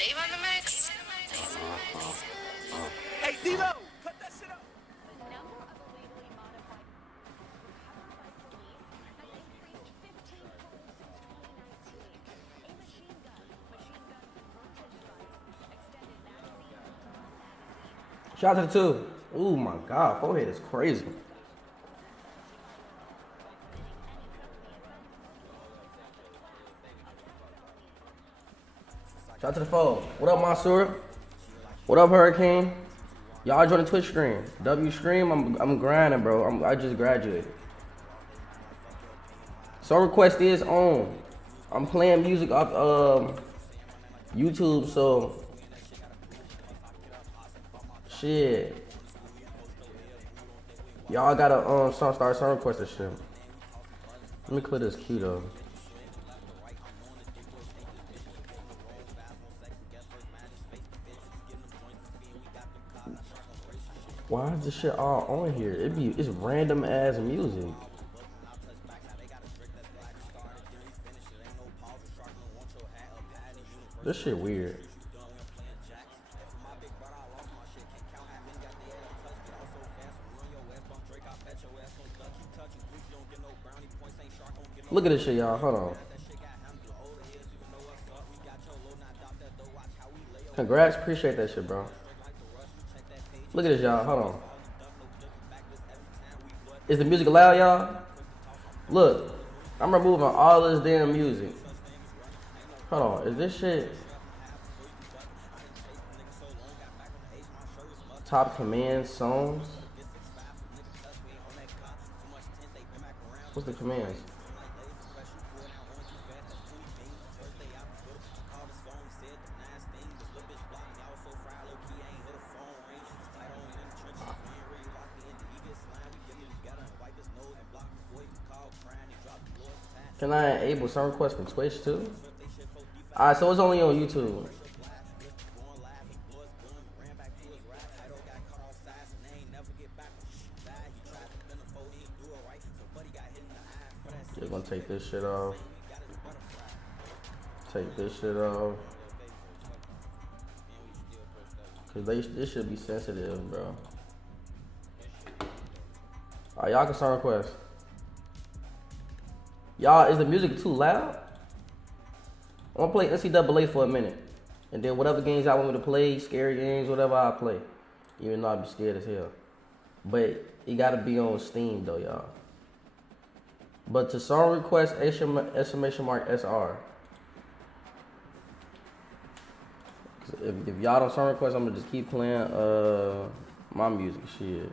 Dave on the mix. Hey, D-Lo, cut that shit up. Shout out to the two. Oh my God, forehead is crazy. Shout out to the foe. What up, Mansour? What up, Hurricane? Y'all join the Twitch stream. W stream. I'm grinding, bro. I just graduated. Song request is on. I'm playing music off YouTube, so shit. Y'all gotta start song request and shit. Let me clear this queue though. Why is this shit all on here? It's random ass music. This shit weird. Look at this shit, y'all. Hold on. Congrats, appreciate that shit, bro. Look at this, y'all. Hold on. Is the music loud, y'all? Look, I'm removing all this damn music. Hold on, is this shit top command songs? What's the commands? Can I enable song requests from Twitch too? Alright, so it's only on YouTube. Just gonna take this shit off. Take this shit off. Cause this should be sensitive, bro. Alright, y'all can song request. Y'all, is the music too loud? I'm gonna play NCAA for a minute. And then whatever games I want me to play, scary games, whatever I play. Even though I be scared as hell. But it gotta be on Steam though, y'all. But to song request, exclamation mark SR. If y'all don't song request, I'm gonna just keep playing my music, shit.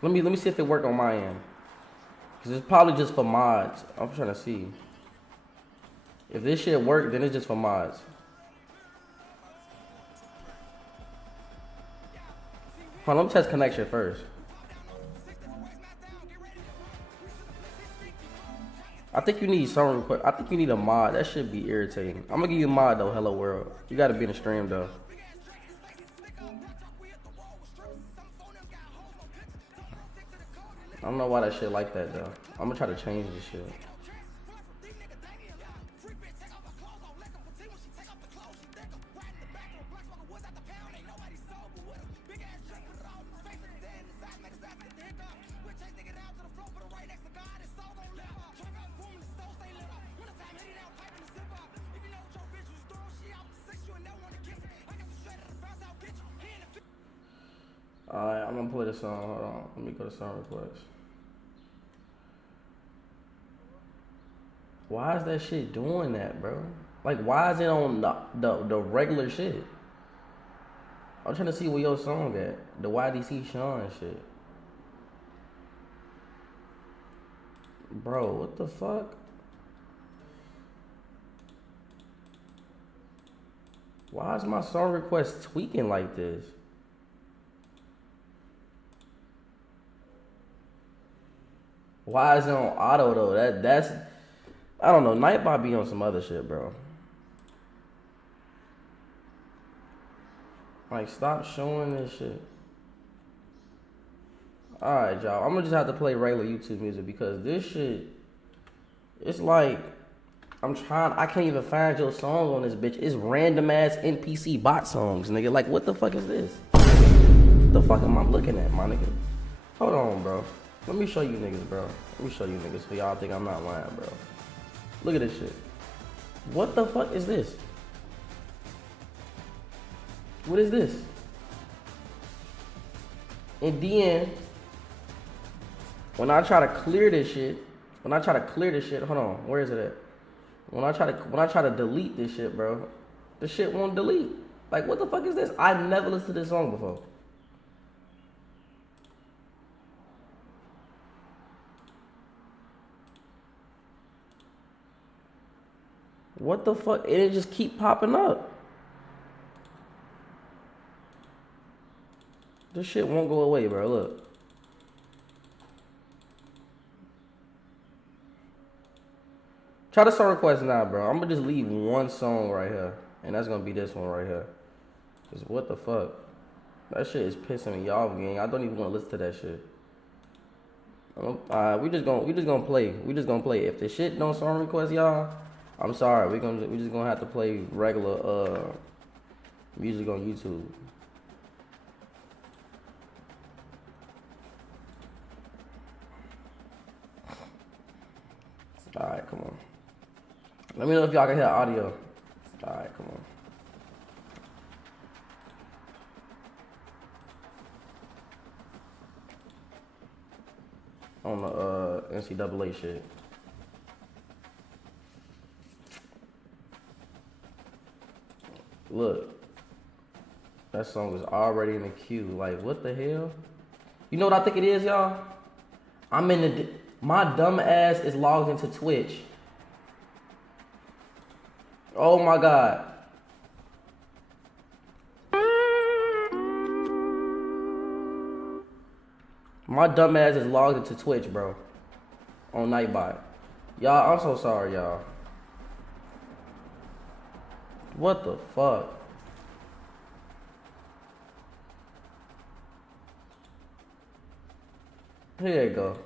Let me see if it work on my end. Cause it's probably just for mods. I'm trying to see. If this shit work, then it's just for mods. Hold on, let me test connection first. I think you need some request. I think you need a mod. That should be irritating. I'm gonna give you a mod though, Hello World. You gotta be in the stream though. I don't know why that shit like that though. I'm gonna try to change this shit. Alright, I'm gonna play the song. Hold on. Let me go to song requests. Why is that shit doing that, bro? Like, why is it on the regular shit? I'm trying to see where your song at. The YDC Sean shit. Bro, what the fuck? Why is my song request tweaking like this? Why is it on auto though? That's I don't know. Nightbot be on some other shit, bro. Like, stop showing this shit. Alright, y'all. I'm gonna just have to play regular YouTube music because this shit, it's like, I can't even find your song on this bitch. It's random ass NPC bot songs, nigga. Like, what the fuck is this? What the fuck am I looking at, my nigga? Hold on, bro. Let me show you niggas, bro. Let me show you niggas so y'all think I'm not lying, bro. Look at this shit. What the fuck is this? What is this? And then, when I try to clear this shit, hold on, where is it at? When I try to delete this shit, bro, the shit won't delete. Like, what the fuck is this? I never listened to this song before. What the fuck? And it just keep popping up. This shit won't go away, bro. Look. Try the song request now, bro. I'm gonna just leave one song right here. And that's gonna be this one right here. Cause what the fuck? That shit is pissing me off, gang. I don't even wanna listen to that shit. We just gonna play. We just gonna play. If the shit don't song request, y'all, I'm sorry. We just gonna have to play regular music on YouTube. Alright, come on. Let me know if y'all can hear audio. Alright, come on. On the NCAA shit. Look. That song is already in the queue. Like, what the hell? You know what I think it is, y'all? My dumb ass is logged into Twitch. Oh my god. My dumb ass is logged into Twitch, bro. On Nightbot. Y'all, I'm so sorry, y'all. What the fuck? Here you go.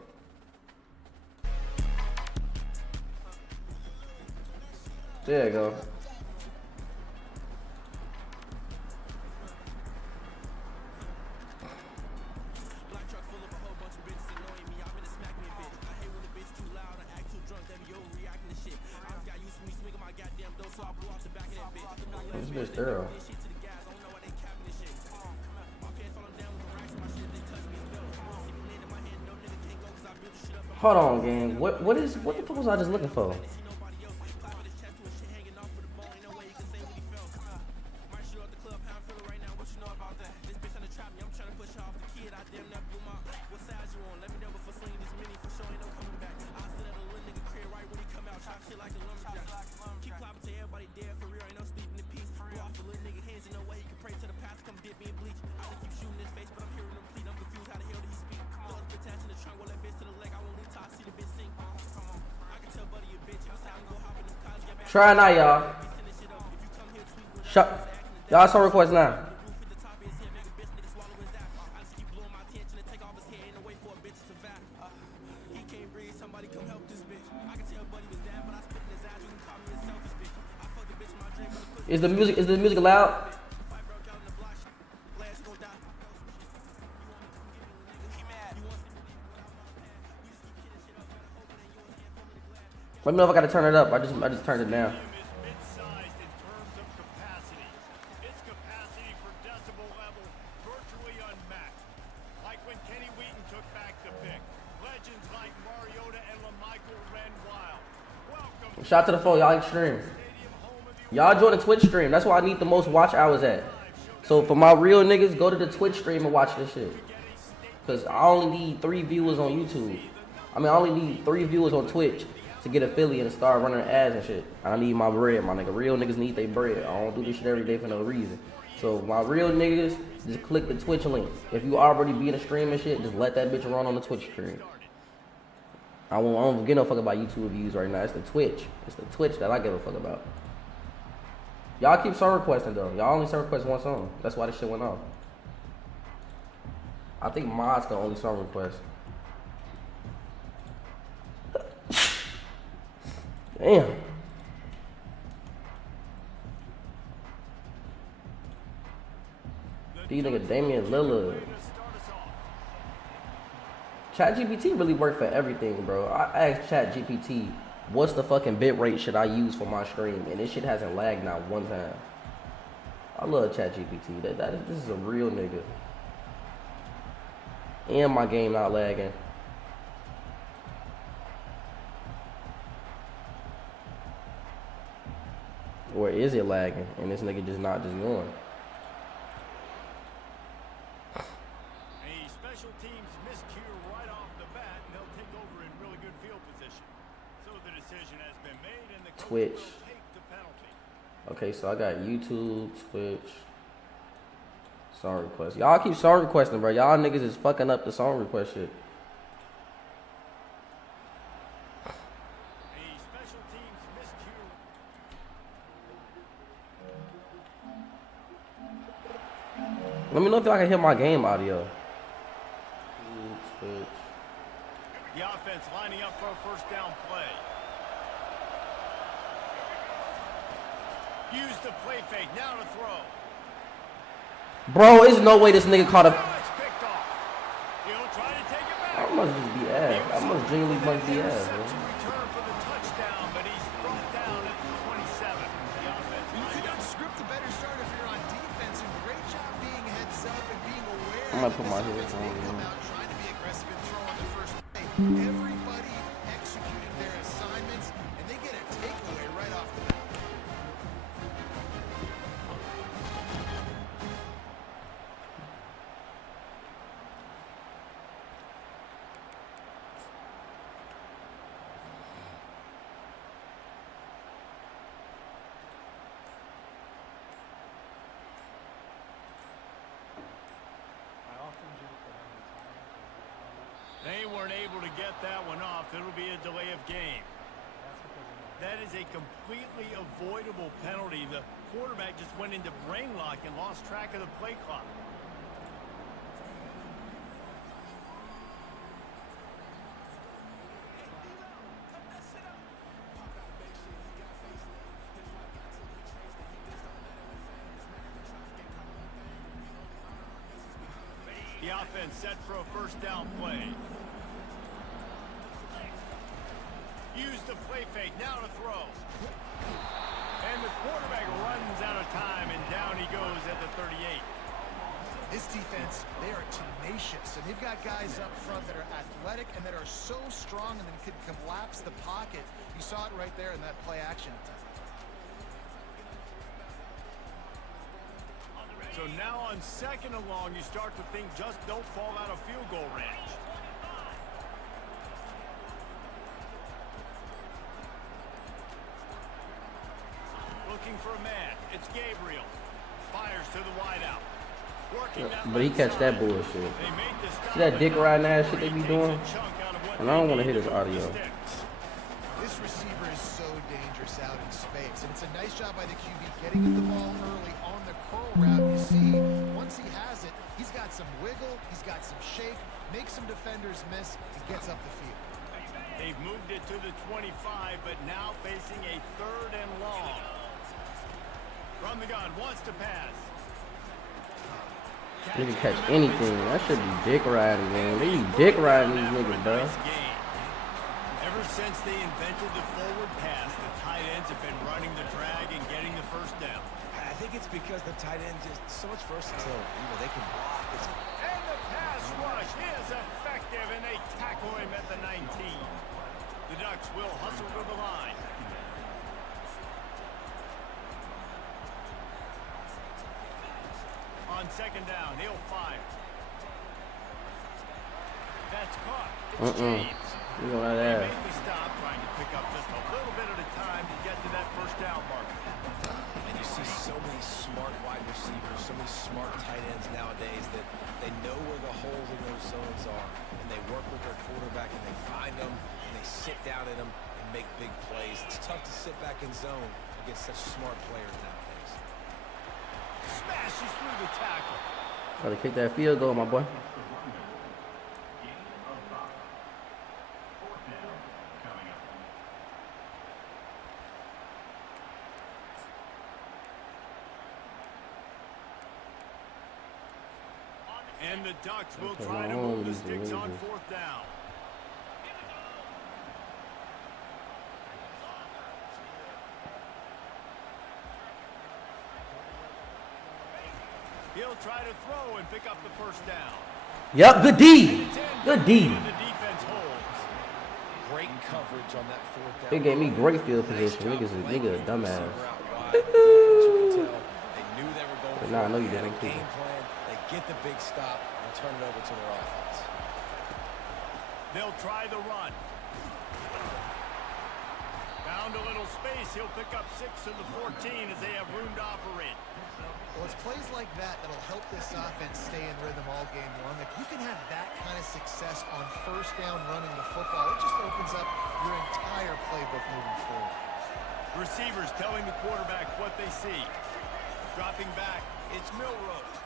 There you go. This bitch thorough. Hold on, gang. What the fuck was I just looking for? Try now, y'all. Shut. Y'all saw request now. Is the music loud? Let me know if I gotta turn it up. I just turned it down. Shout out to the phone, y'all stream. Y'all join the Twitch stream. That's why I need the most watch hours at. So for my real niggas, go to the Twitch stream and watch this shit. Cause I only need 3 viewers on YouTube. I only need 3 viewers on Twitch to get affiliate and start running ads and shit. I need my bread, my nigga. Real niggas need their bread. I don't do this shit every day for no reason. So my real niggas, just click the Twitch link. If you already be in a stream and shit, just let that bitch run on the Twitch stream. I don't give no fuck about YouTube views right now. It's the Twitch. It's the Twitch that I give a fuck about. Y'all keep song requesting though. Y'all only song request one song. That's why this shit went off. I think Mod's the only song request. Damn. These nigga Damian Lillard. ChatGPT really worked for everything, bro. I asked ChatGPT, what's the fucking bit rate should I use for my stream? And this shit hasn't lagged not one time. I love ChatGPT. This is a real nigga. And my game not lagging. Or is it lagging? And this nigga just not just going. Special teams miscue right off the bat, and they'll take over in really good field position. So the decision has been made, and the coach Twitch. will take the penalty. Okay, so I got YouTube, Twitch, song request. Y'all keep song requesting, bro. Y'all niggas is fucking up the song request shit. Special teams miscue. Let me know if y'all can hear my game audio. The offense lining up for a first down play. Use the play fake, now to throw. Bro, there's no way this nigga caught a... It's picked off. He'll try to take it back. I must just be ass. I must genuinely must be ass, bro. Return for the touchdown, but he's brought down at the 27. The offense You could script a better start if you're on defense, and great job being heads up and being aware. I'm gonna put my this headphones offense may come on. out trying to be aggressive and throw on the first play. Everybody executed their assignments, and they get a takeaway right off the bat. They weren't able to get that one off. It'll be a delay of game. That is a completely avoidable penalty. The quarterback just went into brain lock and lost track of the play clock. The offense set for a first down play. Use the play fake, now to throw. And the quarterback runs out of time, and down he goes at the 38. This defense, they are tenacious, and they've got guys up front that are athletic and that are so strong and then could collapse the pocket. You saw it right there in that play action attempt. So now on second and long, you start to think just don't fall out of field goal range. Looking for a man. It's Gabriel. Fires to the wideout. But he catch that bullshit. See that dick riding ass shit they be doing? And I don't want to hear this audio. This receiver is so dangerous out in space, and it's a nice job by the QB getting him the ball early on the curl route. You see, once he has it, he's got some wiggle, he's got some shake, makes some defenders miss, and gets up the field. They've moved it to the 25, but now facing a third and long. From the gun, wants to pass. They can catch anything. That should be dick riding, man. They be dick riding these niggas, bro. Ever since they invented the forward pass, the tight ends have been running the drag and getting the first down. I think it's because the tight end is so much versatility. You know, they can block. And the pass rush is effective, and they tackle him at the 19. The Ducks will hustle to the line. On second down, he'll fire. That's caught. It's James. You know that ass. They mainly stop, trying to pick up just a little bit at a time to get to that first down mark. And you see so many smart wide receivers, so many smart tight ends nowadays that they know where the holes in those zones are, and they work with their quarterback, and they find them, and they sit down in them and make big plays. It's tough to sit back in zone against such smart players nowadays. Smashes through the tackle. Try to kick that field goal, my boy. And the Ducks will try to move the sticks on 4th down. He'll try to throw and pick up the 1st down. Yep, good D. Good D. And the defense holds. Great coverage on that 4th down. They gave me great field position. Niggas a nigga a dumbass. Nah, I know you didn't. Game plan. They get the big stop and turn it over to their offense. They'll try the run. Found a little space. He'll pick up 6 of the 14 as they have room to operate. Well, it's plays like that that'll help this offense stay in rhythm all game long. If you can have that kind of success on 1st down running the football, it just opens up your entire playbook moving forward. Receivers telling the quarterback what they see. Dropping back, it's Milrose.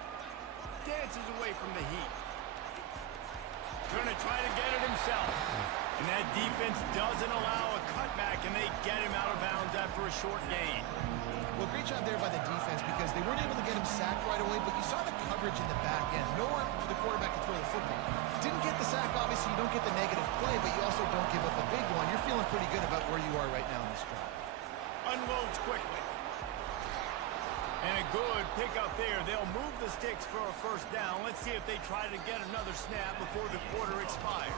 Dances away from the heat. Going to try to get it himself. And that defense doesn't allow a cutback, and they get him out of bounds after a short gain. Well, great job there by the defense because they weren't able to get him sacked right away, but you saw the coverage in the back end. Nowhere for the quarterback to throw the football. Didn't get the sack, obviously you don't get the negative play, but you also don't give up a big one. You're feeling pretty good about where you are right now in this drive. Unloads quickly. And a good pickup there. They'll move the sticks for a 1st down. Let's see if they try to get another snap before the quarter expires.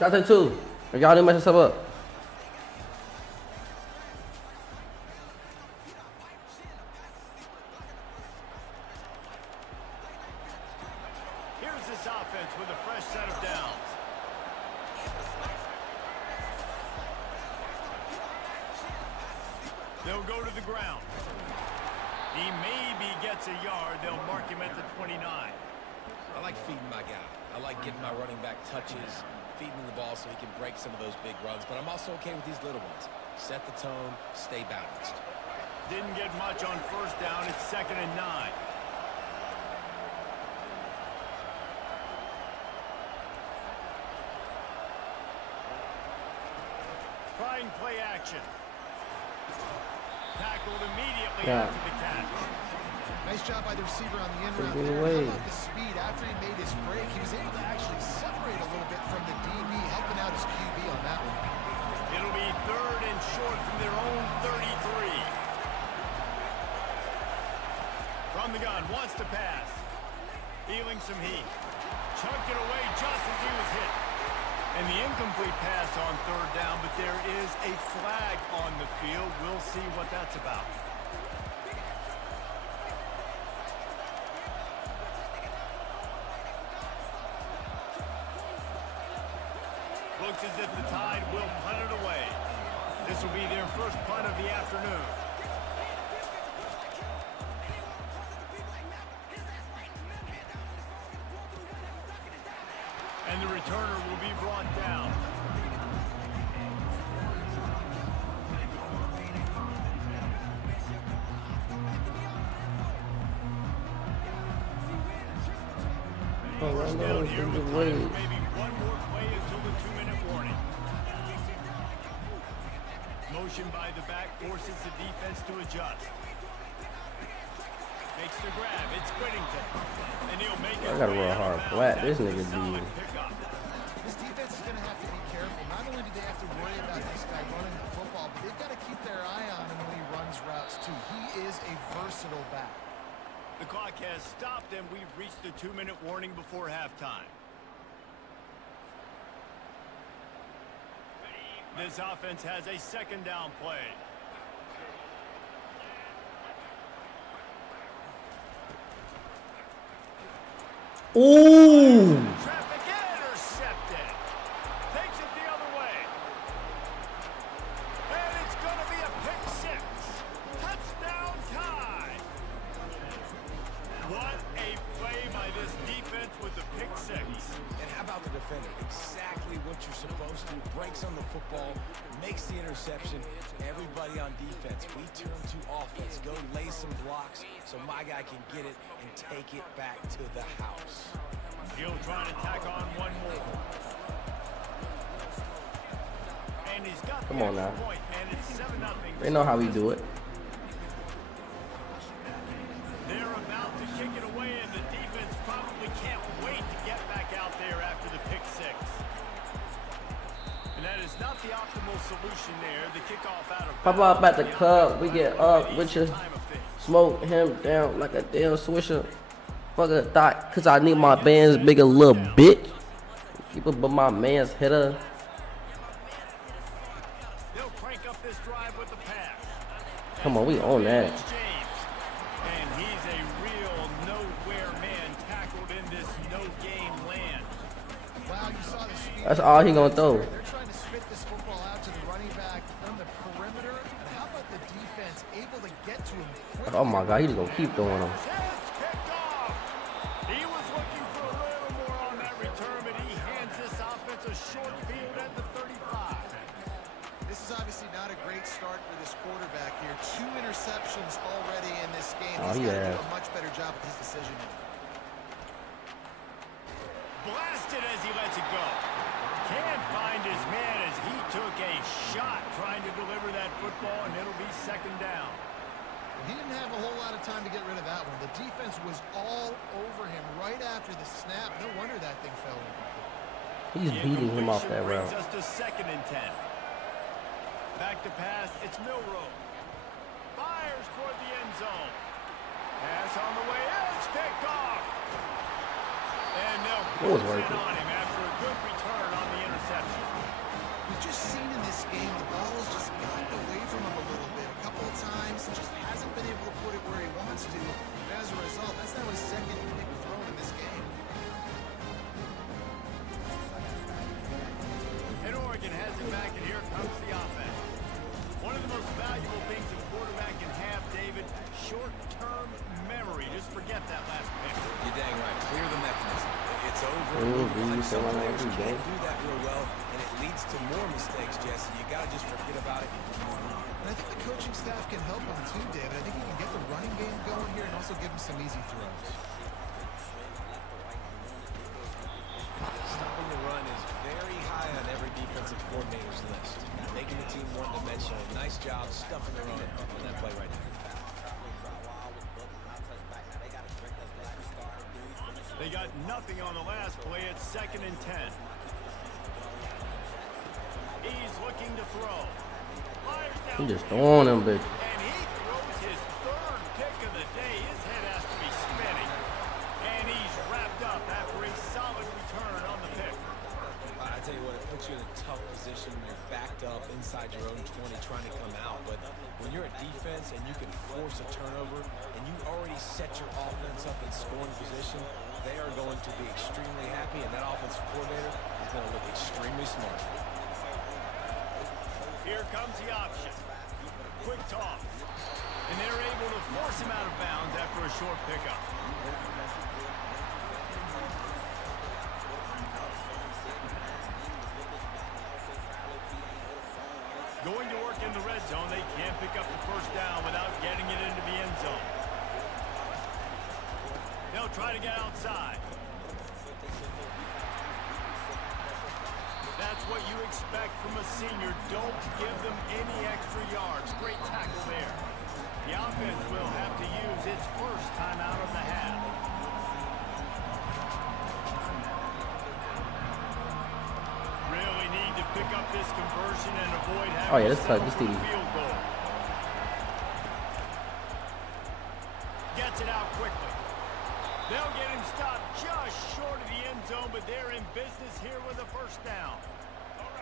Shot that 2. If y'all didn't mess yourself up. Here's this offense with a fresh set of downs. They'll go to the ground. He maybe gets a yard. They'll mark him at the 29. I like feeding my guy. I like getting my running back touches, feeding him the ball so he can break some of those big runs. But I'm also okay with these little ones. Set the tone, stay balanced. Didn't get much on 1st down. It's 2nd and 9. Trying play action. Tackled immediately after the catch. Nice job by the receiver on the in route Taking there. away. How about the speed? After he made his break, he was able to actually separate a little bit from the DB, helping out his QB on that one. It'll be 3rd and short from their own 33. From the gun, wants to pass. Feeling some heat. Chunked it away just as he was hit. And the incomplete pass on 3rd down, but there is a flag on the field. We'll see what that's about. Looks as if the Tide will punt it away. This will be their 1st punt of the afternoon. And the returner will be brought down. First down here with time for maybe one more play until the 2-minute warning. Motion by the back forces the defense to adjust. Makes the grab. It's Whittington. And he'll make it. I gotta roll hard flat. This nigga D. This defense is going to have to be careful. Not only do they have to worry about this guy running the football, but they've got to keep their eye on him when he runs routes too. He is a versatile back. The clock has stopped, and we've reached the 2-minute warning before halftime. This offense has a 2nd down play. Ooh! Traffic intercepted. Takes it the other way. And it's going to be a pick 6. Touchdown Tide. What a play by this defense with the pick 6. And how about the defender? Exactly what you're supposed to. Breaks on the football, makes the interception. Everybody on defense, we turn to offense. Go lay some blocks so my guy can get it and take it back to the house. He'll try to tack on one more. And he's got Come on now. point, and it's 7-0. They know how we do it. They're about to kick it away, and the defense probably can't wait to get back out there after the pick six. And that is not the optimal solution there. The kickoff out of Pop up at the club, we get up with you. Smoke him down like a damn swisher. Fuck a thought, cause I need my bands bigger, little bitch. Keep it but my man's hitter. They'll crank up this drive with the pass. Come on, we on that. And he's a real nowhere man tackled in this no-game land. Wow, you saw the speed. That's all he gonna throw. They're trying to spit this football out to the running back on the perimeter. And how about the defense able to get to him quickly? Oh my God, he's gonna keep throwing them. His head's kicked off. He was looking for a little more on that return, but he hands this offense a short field at the 35. This is obviously not a great start for this quarterback here. 2 interceptions already in this game. Oh, He's got to yeah. do a much better job with his decision making. Blasted as he lets it go. Can't find his man as he took a shot trying to deliver that football, and it'll be 2nd down. He didn't have a whole lot of time to get rid of that one. The defense was all over him right after the snap. No wonder that thing fell incomplete. He's beating him off that Brings route. us to 2nd and 10. Back to pass, it's Milrow. Fires toward the end zone. Pass on the way in, it's picked off. And It was they'll worth close in it. on him after a good return on the interception. We've just seen in this game the ball's just gotten away from him a little bit. A couple of times, he just hasn't been able to put it where he wants to. And as a result, that's now his 2nd pick thrown in this game. And Oregon has it back, and here comes the offense. One of the most valuable things a quarterback can have, David, short-term memory. Just forget that last pick. You're dang right. Clear the mechanism. It's over. So Some I players do can't that. do that real well, and it leads to more mistakes, Jesse. You got to just forget about it and move on. And I think the coaching staff can help him too, David. I think he can get the running game going here and also give him some easy throws. Stopping the run is very high on every defensive coordinator's list. Making the team one-dimensional. Nice job stuffing the run on that play right now. They got nothing on the last play. It's 2nd and 10. He's looking to throw. Fires down. He just throwing them, bitch. And he throws his 3rd pick of the day. His head has to be spinning. And he's wrapped up after a solid return on the pick. I tell you what, it puts you in a tough position when you're backed up inside your own 20 trying to come out. But when you're a defense and you can force a turnover and you already set your offense up in scoring position, they are going to be extremely happy, and that offensive coordinator is going to look extremely smart. Here comes the option. Quick toss. And they're able to force him out of bounds after a short pickup. Going to work in the red zone. They can't pick up the 1st down without getting it into the end zone. They'll try to get outside. That's what you expect from a senior. Don't give them any extra yards. Great tackle there. The offense will have to use its 1st timeout of the half. Really need to pick up this conversion and avoid having Oh, yeah, that's to tough. settle This for a team. field goal. Gets it out quickly. They'll get him stopped just short of the end zone, but they're in business here with a 1st down.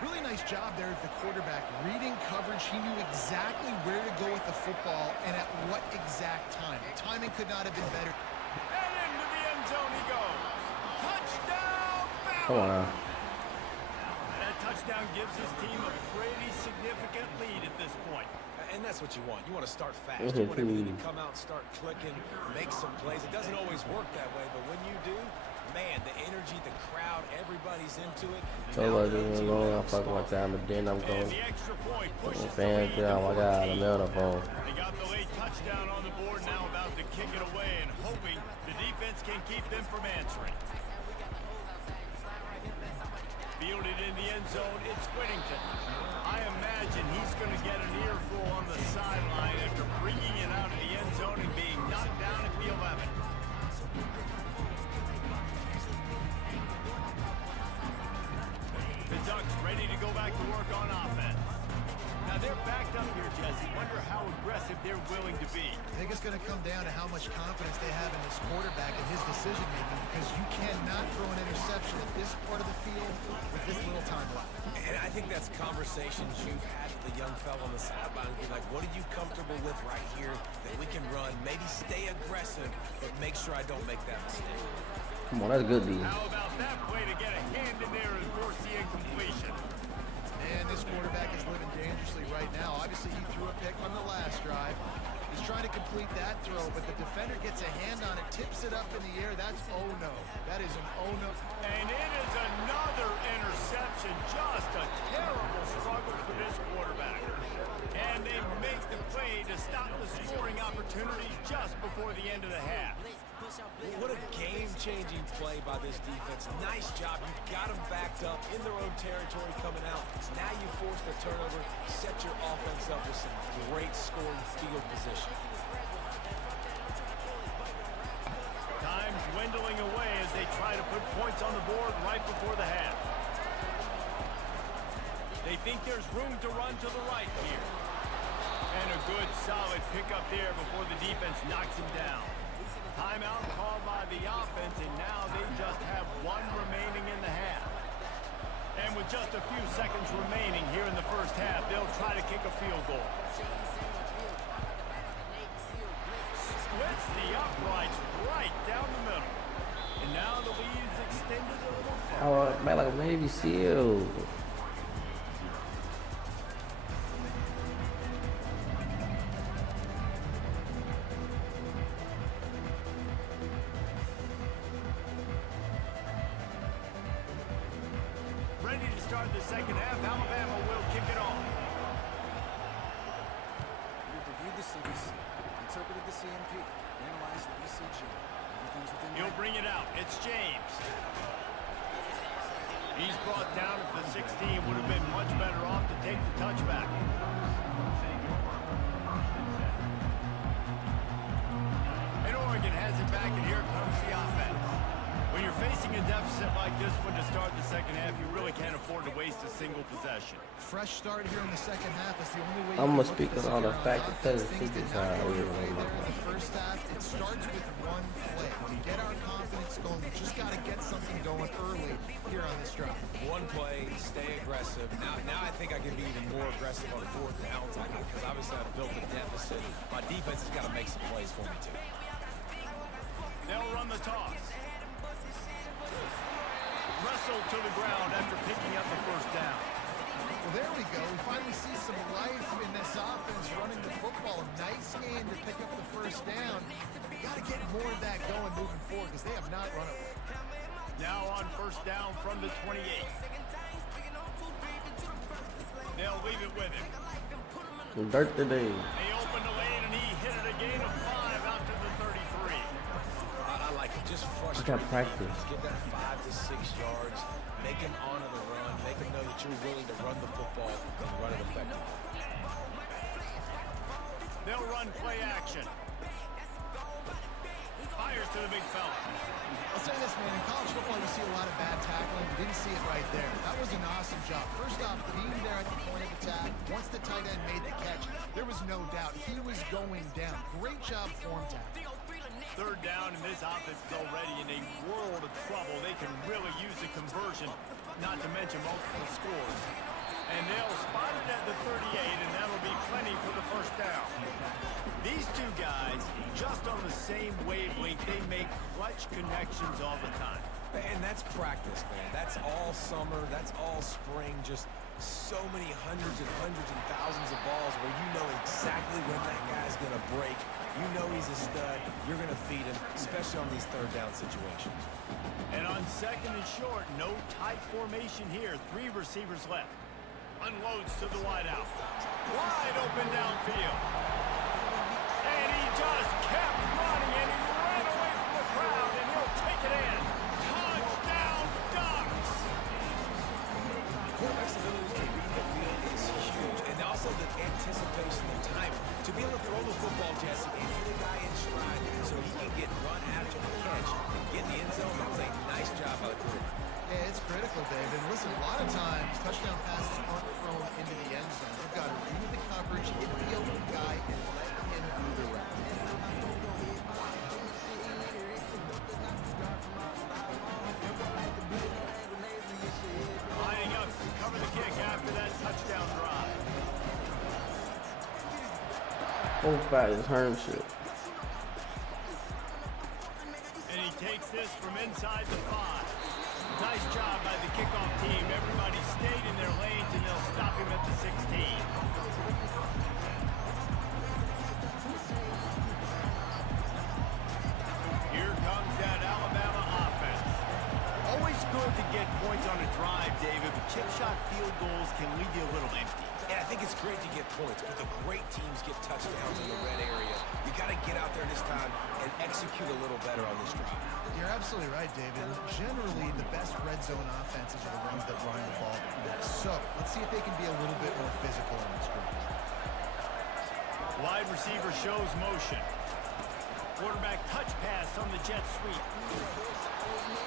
Really nice job there at the quarterback. Reading coverage, he knew exactly where to go with the football and at what exact time. The timing could not have been better. And into the end zone he goes. Touchdown, Bama! Come on now. That touchdown gives his team a pretty significant lead at this point. And that's what you want. You want to start fast. Mhm. You want everything to come out and start clicking, make some plays. It doesn't always work that way, but when you do, man, the energy, the crowd, everybody line, he's into it. So I just alone, I fuck my time, but then I'm going. The extra point pushes the Fans lead down, to I got a 14. mail phone. They got the late touchdown on the board, now about to kick it away and hoping the defense can keep them from answering. Fielded in the end zone, it's Whittington. I imagine he's going to get an earful on the sideline after bringing it out of the end zone and being knocked down at the 11. The Ducks ready to go back to work on offense. Now they're backed up here, Jesse. Wonder how aggressive they're willing to be. I think it's going to come down to how much confidence they have in this quarterback and his decision-making, because you cannot throw an interception at this part of the field with this little time left. And I think that's conversations you've had with the young fellow on the sideline. Be like, what are you comfortable with right here that we can run? Maybe stay aggressive, but make sure I don't make that mistake. Come on, that's good, D. How about that play to get a hand in there and force the incompletion? And this quarterback is living dangerously right now. Obviously, he threw a pick on the last drive. He's trying to complete that throw, but the defender gets a hand on it, tips it up in the air. That's oh no. That is an oh no. And it is another interception. Just a terrible struggle for this quarterback. And they make the play to stop the scoring opportunity just before the end of the half. What a game-changing play by this defense. Nice job. You got them backed up in their own territory coming out. Now you force the turnover, set your offense up with some great scoring field position. Time's dwindling away as they try to put points on the board right before the half. They think there's room to run to the right here. And a good, solid pickup there before the defense knocks him down. Timeout called by the offense, and now they just have one remaining in the half. And with just a few seconds remaining here in the first half, they'll try to kick a field goal. Splits the uprights right down the middle. And now the lead is extended a little further. Oh, man, like a Navy SEAL. Ready to start the second half. Alabama will kick it off. We've reviewed the CBC, interpreted the CMP, analyzed the ECG. Everything's within He'll bring it out. It's James. He's brought down at the 16. Would have been much better off to take the touchback. And Oregon has it back, and here comes the offense. When you're facing a deficit like this one to start the second half, you really can't afford to waste a single possession. Fresh start here in the second half is the only way. I'm gonna speak on the fact that things Tennessee did is not high. go your way there in the first half. It starts with one play. To get our confidence going, we just got to get something going early here on this drive. One play, stay aggressive. Now I think I can be even more aggressive on fourth downs because obviously I've built a deficit. My defense has got to make some plays for me too. They'll run the toss. Wrestled to the ground after picking up the first down. Well, there we go. We finally see some life in this offense running the football. Nice game to pick up the first down. Got to get more of that going moving forward because they have not run it. Now on first down from the 28. They'll leave it with him. Dirt today. He opened the lane and he hit it a gain of 5 out to the 33. I like it. Just frustrate. got practice. Get that 5 to 6 yards. Make him honor the run. Make him know that you're willing to run the football and run it effectively. They'll run play action. Fires to the big fella. I'll say this, man. In college football, you see a lot of bad tackling. We didn't see it right there. That was an awesome job. First off, being there at the point of attack. Once the tight end made the catch, there was no doubt he was going down. Great job form tackle. Third down, and this offense is already in a world of trouble. They can really use a conversion, not to mention multiple scores. And they'll spot it at the 38, and that'll be plenty for the first down. These two guys, just on the same wavelength, they make clutch connections all the time. And that's practice, man. That's all summer. That's all spring. Just so many hundreds and thousands of balls where you know exactly when that guy's going to break. You know he's a stud. You're going to feed him, especially on these third down situations. And on second and short. No tight formation here. 3 receivers left. Unloads to the wideout. Wide open downfield. And he just kept running, and he ran away from the crowd, and he'll take it in. Touchdown, Ducks! Quarterback's ability to read the field is huge, and also the anticipation and timing. To be able to throw the football, Jesse, and hit a guy in stride so he can get run after the catch and get in the end zone, that was a nice job by the quarterback. Yeah, it's critical, Dave. And listen, a lot of times, touchdown passes aren't thrown into the end zone. You've got to read the coverage, hit the open guy, and let him do the rest. Lining up to cover the kick after that touchdown drive. Oh, fat is Herm shit. And he takes this from inside the 5. Nice job by the kickoff team. Everybody stayed in their lanes, and they'll stop him at the 16. Here comes that Alabama offense. Always good to get points on a drive, David, but chip shot field goals can leave you a little empty. Yeah, I think it's great to get points, but the great teams get touchdowns in the red area. You got to get out there this time and execute a little better on this drive. You're absolutely right, David. Generally, the best red zone offenses are the ones that run the ball best. So, let's see if they can be a little bit more physical in this group. Wide receiver shows motion. Quarterback touch pass on the jet sweep.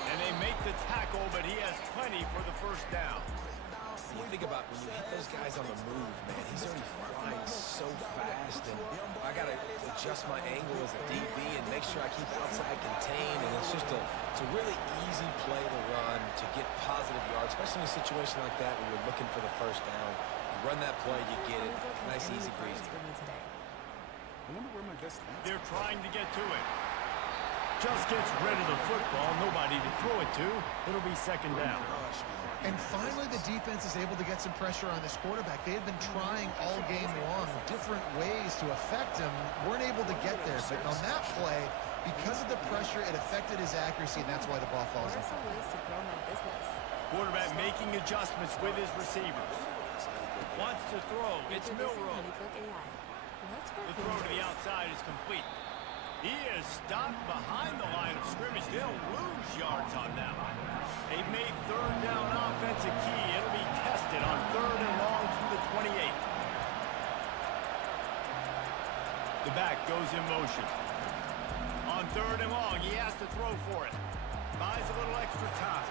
And they make the tackle, but he has plenty for the first down. You think about when you hit those guys on the move, man, he's already flying so fast, and I got to adjust my angle as a DB and make sure I keep outside contained, and it's just a really easy play to run to get positive yards, especially in a situation like that when you're looking for the first down. You run that play, you get it. Nice, easy breezy. I wonder where my best leads. They're trying to get to it. Just gets rid of the football. Nobody to throw it to. It'll be second down. And finally, the defense is able to get some pressure on this quarterback. They had been trying all game long different ways to affect him. Weren't able to get there. But on that play, because of the pressure, it affected his accuracy, and that's why the ball falls in. Quarterback making adjustments with his receivers. Wants to throw. It's Milroe. The throw to the outside is complete. He is stopped behind the line of scrimmage. They'll lose yards on that one. They've made third down offense a key. It'll be tested on 3rd and long from the 28. The back goes in motion. On 3rd and long, he has to throw for it. Buys a little extra time.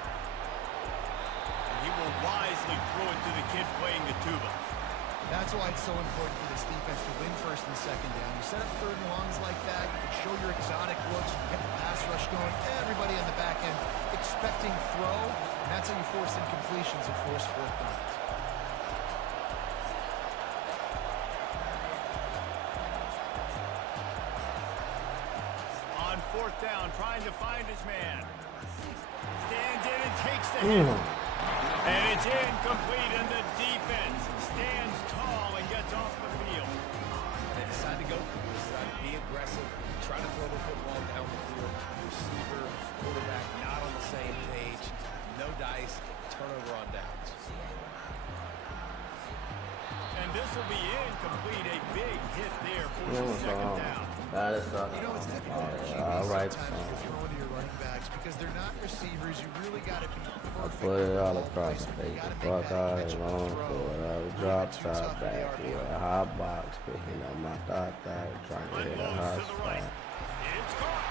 And he will wisely throw it to the kid playing the tuba. That's why it's so important for this defense to win 1st and 2nd down. You set up 3rd and longs like that, you can show your exotic looks, you get the pass rush going, everybody on the back end expecting throw, and that's how you force incompletions and force 4th downs. On 4th down, trying to find his man. Stands in and takes the hit. And it's incomplete, and the defense stands tall and gets off the field. They decide to go for it. They decide to be aggressive, try to throw the football down the field. Receiver, quarterback, not on the same page. No dice, turnover on downs. And this will be incomplete. A big hit there for the second down. That is You know, it's difficult to achieve all right. sometimes if you're throwing to your running backs because they're not receivers. You really got to be I perfect. put it all across the face. The fuck out of long for it. Drop shot back with a hot box, picking up my thought trying to hit a hot spot. It's caught.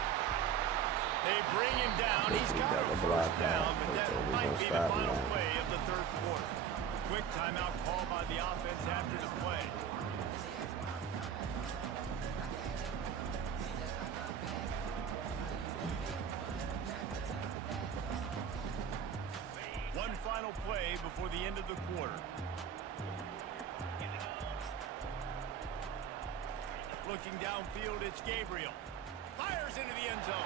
They bring him down. He's got a block first down, but that might be the final now. play of the 3rd quarter. Quick timeout call by the offense after the play. One final play before the end of the quarter. Looking downfield, it's Gabriel. Fires into the end zone.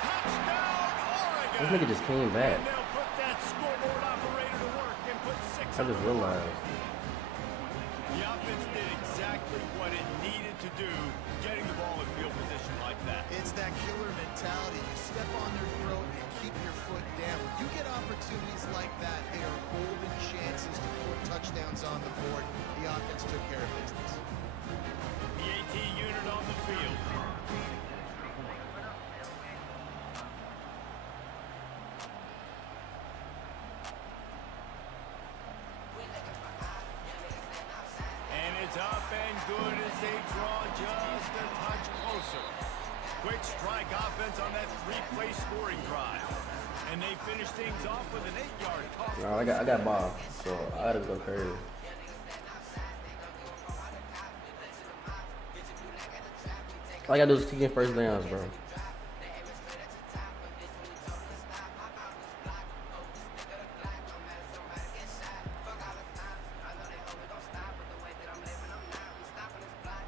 Touchdown, Oregon! This nigga just came back. And they'll put that scoreboard operator to work and put 6 I just realized. The offense did exactly what it needed to do, getting the ball in field position like that. It's that killer mentality. You step on their throat and keep your foot down. just a touch closer. Quick strike offense on that three-play scoring drive. And they finish things off with an 8-yard toss. No, I got ball, so I gotta go crazy. All I gotta do is keep first downs, bro.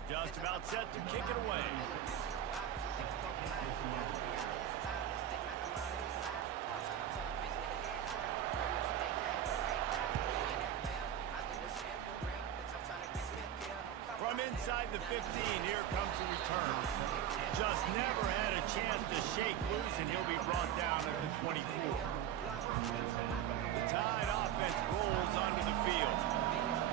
Just about set to kick it away. From inside the 15, here comes the return. Just never had a chance to shake loose, and he'll be brought down at the 24. The Tide offense rolls onto the field.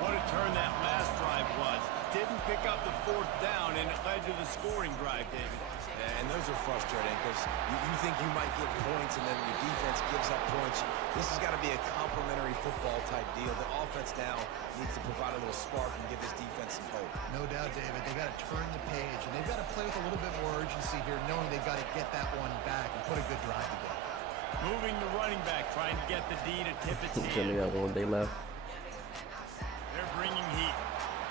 What a turn that last drive was. Didn't pick up the 4th down, and it led to the scoring drive, David. Yeah, and those are frustrating because you think you might get points and then your defense gives up points. This has got to be a complementary football type deal. The offense now needs to provide a little spark and give this defense some hope. No doubt, David. They got to turn the page, and they've got to play with a little bit more urgency here, knowing they've got to get that one back and put a good drive together. Moving the running back, trying to get the D to tip its hand. Jimmy got 1 day left. They're bringing heat.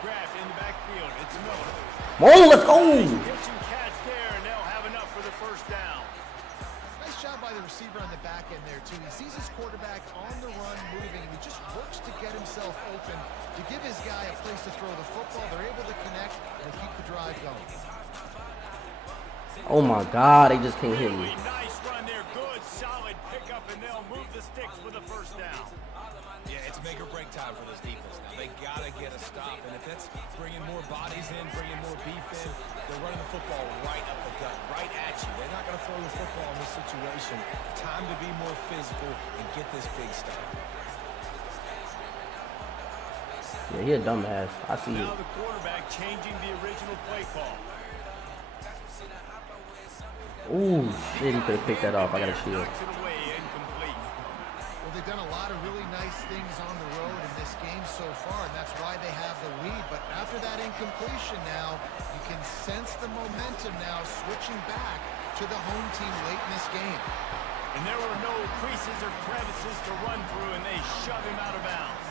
Grabbed in the backfield. It's Miller. Oh, let's go! Pitch and catch there, and they'll have enough for the first down. Nice job by the receiver on the back end there, too. He sees his quarterback on the run moving, and he just works to get himself open to give his guy a place to throw the football. They're able to connect, and they keep the drive going. Oh my God, they just can't hit me. Really nice run there. Good, solid pickup, and they'll move the sticks for the first down. Yeah, it's make or break time for this defense. Now, they got to get a stop, and if that's bringing more bodies in, bringing more beef in, they're running the football right up the gut, right at you. They're not going to throw the football in this situation. Time to be more physical and get this big stop. Yeah, he a dumbass. I see it. Now the quarterback changing the original play call. Ooh, shit, he could have picked that off. I got a shield. Knocks it away, incomplete. Well, they've done a lot of really nice things on the road in this game so far, and that's why they have the lead. But after that incompletion now, you can sense the momentum now switching back to the home team late in this game. And there were no creases or crevices to run through, and they shove him out of bounds.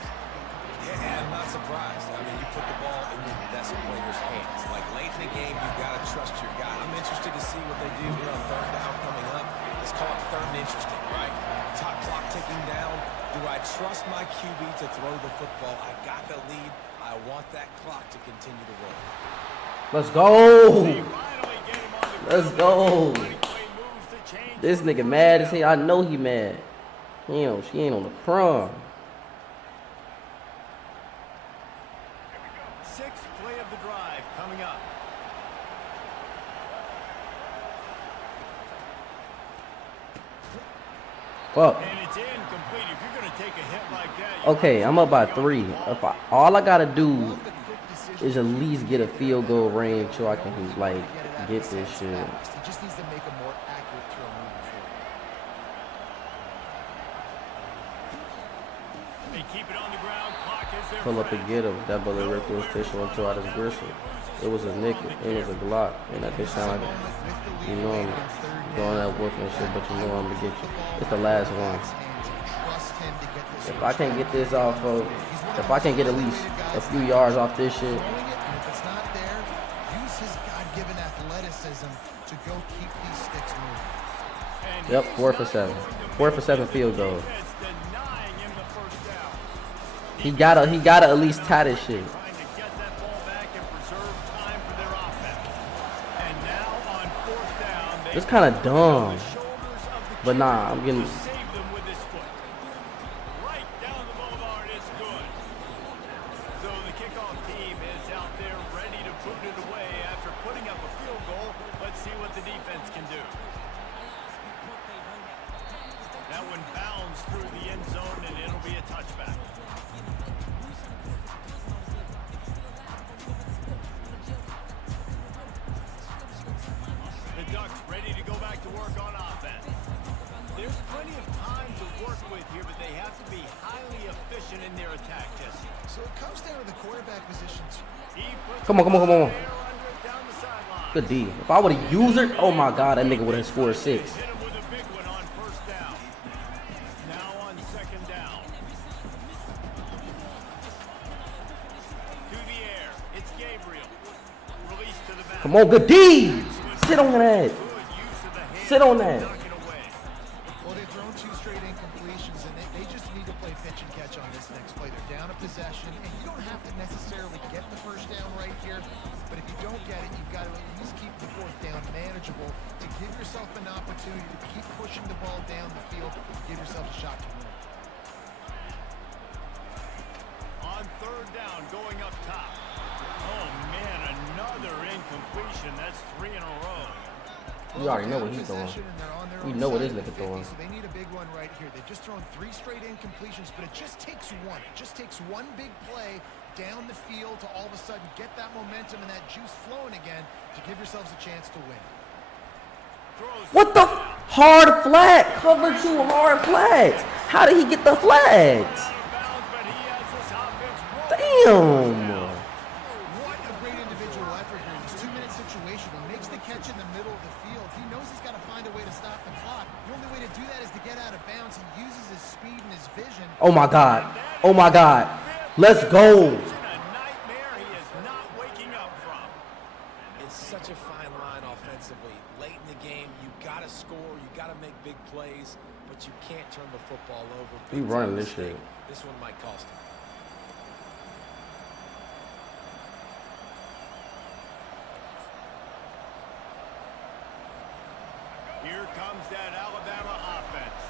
Yeah, I'm not surprised. I mean, you put the ball in your best player's hands. Like, late in the game, you've got to trust your guy. I'm interested to see what they do here on 3rd down coming up. Let's call it 3rd and interesting, right? Top clock ticking down. Do I trust my QB to throw the football? I got the lead. I want that clock to continue to roll. Let's go! They finally get him on the Let's ground. go! Running play moves to change This the nigga first mad as down. hell. I know he mad. Damn, she ain't on the prom. 6th play of the drive coming up. Fuck. And it's incomplete. If you're going to take a hit like that, you Okay, might I'm up by go 3. for it. All I gotta do Love the quick decision. is at least get a field goal range so I can like Get it out get of this his shit. hands fast. He just needs to make a more accurate throw moving forward. They keep it on the ground. Clock is their Pull up and friend. get him. That bullet ripped his tissue until out his gristle. It was a nickel. It was a Glock. And that bitch sound like you know I'm doing that wolf and shit, but you know I'm gonna get you. It's the last one. Trust him to get this. If I can't get this off of, if I can get at least a few yards off this shit, Throwing it, and if it's not there, use his God-given athleticism to go keep these sticks moving. And yep, he's 4 for not 7. moving the 4 for 7 field goal. defense, denying him the first down. He gotta at least tie this shit. Trying to get that ball back and preserve time for their offense. And now on 4th down, they It's kind of dumb, the shoulders of the but nah, I'm getting. to save them with his foot. Right down the boulevard, it's good. So the kickoff team is out there ready to put it away after putting up a field goal. Let's see what the defense can do. That one bounds through the end zone, and it'll be a touchback. The Ducks ready to go back to work on offense. There's plenty of time to work with here, but they have to be highly efficient in their attack, Jesse. So it comes down to the quarterback position. He puts Come on, come on, come on. the player under it down the Good D. If I would have used it, oh my God, that nigga would have scored 6. Hit him with a big one on first down. Now on second down. To the air. It's Gabriel. Release to the back. Come on, good D. Sit on that. Good use of the hands. Sit on that. Knock it away. Well, they've thrown 2 straight incompletions, and they just need to play pitch and catch on this next play. They're down a possession, and you don't have to necessarily get the first down right here, but if you don't get it, you've got to at least keep the 4th down manageable to give yourself an opportunity to keep pushing the ball down the field and give yourself a shot to win. On third down, going up top. Oh, man, another incompletion. That's 3 in a row. You already know what he's throwing. You know what this nigga throwing. So they need a big one right here. They've just thrown 3 straight incompletions, but it just takes one. It just takes one big play down the field to all of a sudden get that momentum and that juice flowing again to give yourselves a chance to win. What the hard flat? Cover 2 hard flats. How did he get the flats? Damn. What a great individual effort here in this 2-minute situation. He makes the catch in the middle of the field. He knows he's got to find a way to stop the clock. The only way to do that is to get out of bounds. He uses his speed and his vision. Oh my God. Oh my God. Let's go. It's such a fine line offensively. Late in the game, you got to score, you got to make big plays, but you can't turn the football over. He running this shit. This one might cost him. Here comes that Alabama offense.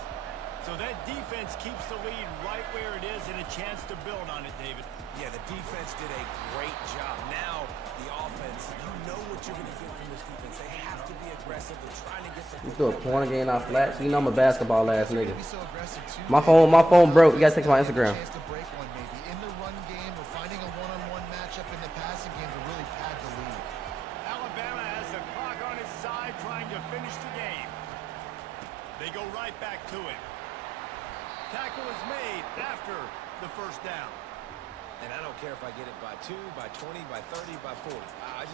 So that defense keeps the lead right where it is and a chance to build on it, David. Yeah, the defense did a great job. Now, the offense, you know what you're going to get from this defense. They have to be aggressive. They're trying to get the You threw a corner game out flats. You know I'm a basketball ass nigga. Be so aggressive too. My phone broke. You gotta text my Instagram. Chance to break one maybe in the run game or finding a one-on-one matchup in the passing game to really pad the lead. Alabama has the clock on its side trying to finish the game. They go right back to it. Tackle is made after the first down. And I don't care if I get it by 2, by 20, by 30, by 40. I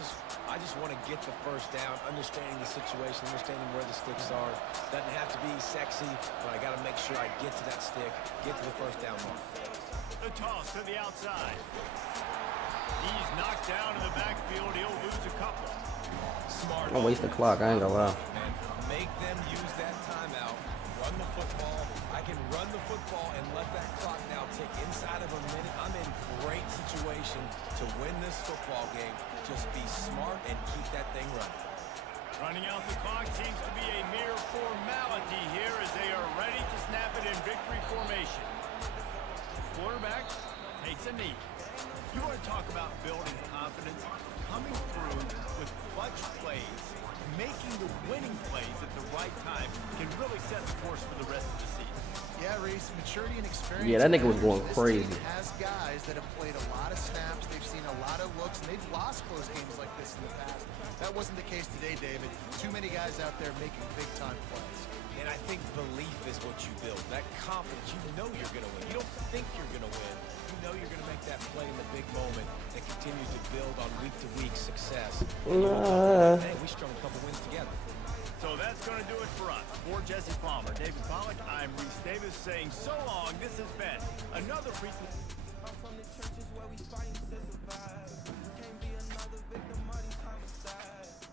just want to get the first down, understanding the situation, understanding where the sticks are. Doesn't have to be sexy, but I got to make sure I get to that stick, get to the first down mark. The toss to the outside. He's knocked down in the backfield. He'll lose a couple. Smart. I'm wasting the clock. I ain't gonna lie. And make them use that timeout. Run the football. I can run the football and let that clock now tick inside of a minute. I'm in great situation to win this football game. Just be smart and keep that thing running. Running out the clock seems to be a mere formality here as they are ready to snap it in victory formation. Quarterback takes a knee. You want to talk about building confidence? Coming through with clutch plays, making the winning plays at the right time can really set the course for the rest of the season. Yeah, Reese, maturity and experience. Yeah, that nigga was going This crazy. team has guys that have played a lot of snaps. They've seen a lot of looks, and they've lost close games like this in the past. That wasn't the case today, David. Too many guys out there making big-time plays. And I think belief is what you build. That confidence, you know you're going to win. You don't think you're going to win. You know you're going to make that play in the big moment that continues to build on week-to-week success. Hey, we strung a couple wins together. So that's going to do it for us. For Jesse Palmer, David Pollack, I'm Reese Davis saying so long. This has been another presentation. I'm from the churches where we fight to survive. Can't be another victim of these homicides.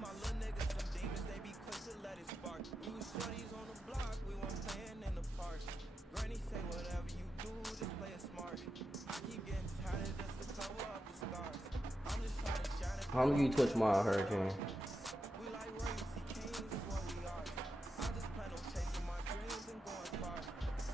My little niggas, some demons, they be quick to let it spark. We was shorties on the block, we weren't playing in the park. Granny say whatever you do, just play it smart. I keep getting tired just to cover up the scars. I'm just trying to shine it. How do you touch my hurricane? We like royalty kings, is what we are. I just plan on chasing my dreams and going far.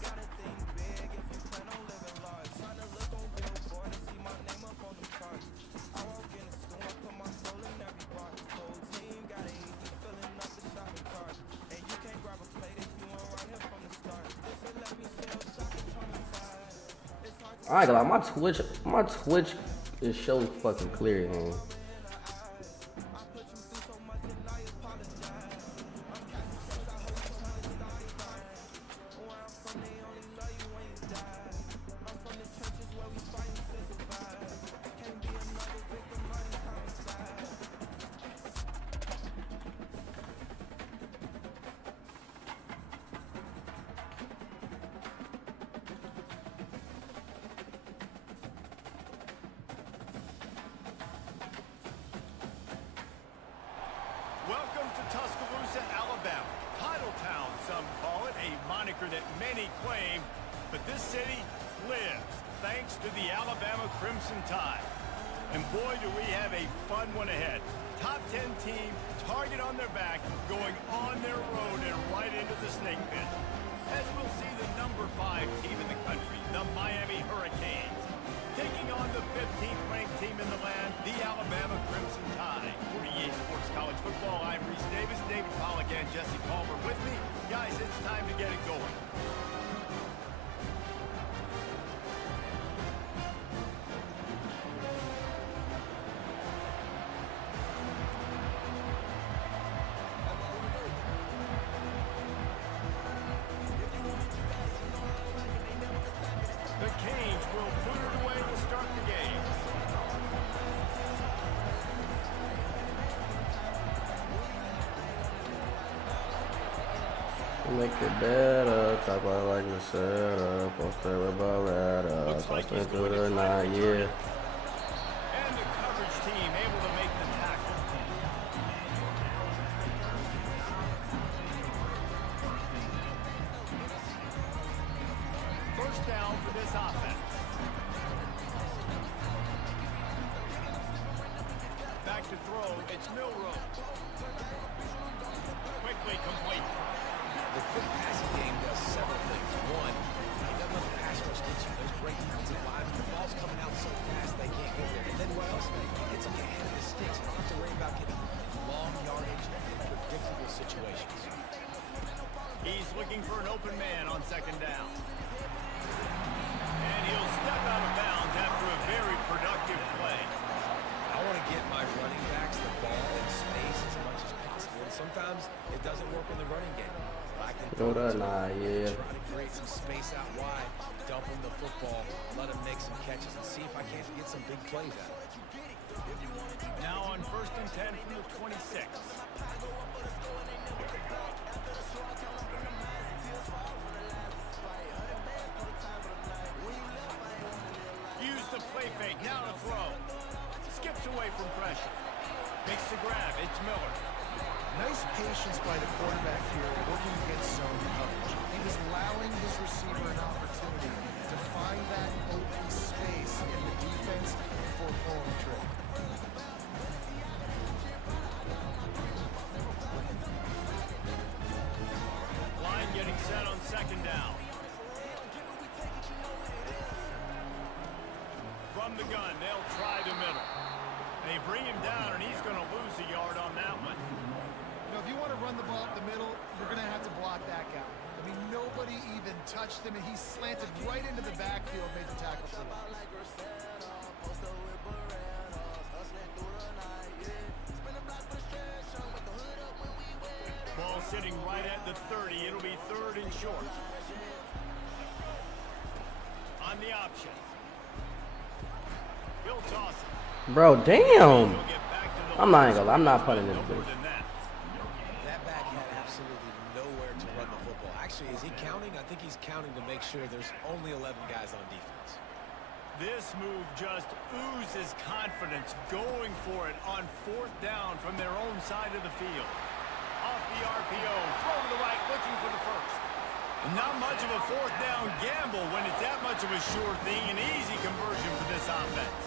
Gotta think big if you plan on living large. Trying to look on Billboard and see my name up on the charts. I walk in the store, put my soul in every bar. Whole team got it easy, filling up the shopping cart. And you can't grab a plate if you weren't right here from the start. This will let me sell shopping traumatized. It's hard to I ain't gonna lie, my Twitch is so fucking clear, man. a moniker that many claim, but this city lives thanks to the Alabama Crimson Tide. And boy, do we have a fun one ahead. Top 10 team, target on their back, going on their road and right into the snake pit. As we'll see the number 5 team in the country, the Miami Hurricanes, taking on the 15th ranked team in the land, the Alabama Crimson Tide. For EA Sports College Football, I'm Reese Davis, David Pollack, and Jesse Palmer with me. Guys, it's time to get it going. The Canes will put it away to start the game. Make it better, talk about like the setup, post about that, Looks like he's through going the to night, yeah. And the coverage team able to make the tackle. First down for this offense. Back to throw, it's Milroe. Quickly complete. The quick passing game does several things. One, it doesn't let the pass rush get you. There's great defensive lines. The ball's coming out so fast they can't get there. And then what else? It gets them ahead of the sticks. You don't have to worry about getting long yardage in predictable situations. He's looking for an open man on second down. And he'll step out of bounds after a very productive play. I want to get my running backs the ball in space as much as possible. And sometimes it doesn't work in the running game. But I can Throw that night, yeah. try to create some space out wide, dump him the football, let him make some catches, and see if I can't get some big plays out of it. Now on 1st and 10 from the 26. Use the play fake, now to throw. Skips away from pressure. Makes the grab, it's Miller. Nice patience by the quarterback here, working against zone coverage. He was allowing his receiver an opportunity to find that open space in the defense before pulling the trigger. Line getting set on second down. From the gun, they'll try the middle. They bring him down, and he's going to lose a yard on that one. You know, if you want to run the ball up the middle, you're going to have to block that guy. I mean, nobody even touched him, and he slanted right into the backfield, made the tackle for him. Ball sitting right at the 30. It'll be 3rd and short. On the option. He'll toss it. Bro, damn. He'll get back to the I'm not even gonna lie, I'm not punting this no more bitch. than that. That back had absolutely nowhere to run the football. Actually, is he counting? I think he's counting to make sure there's only 11 guys on defense. This move just oozes confidence, going for it on 4th down from their own side of the field. Off the RPO, throw to the right, looking for the first. Not much of a 4th down gamble when it's that much of a sure thing, an easy conversion for this offense.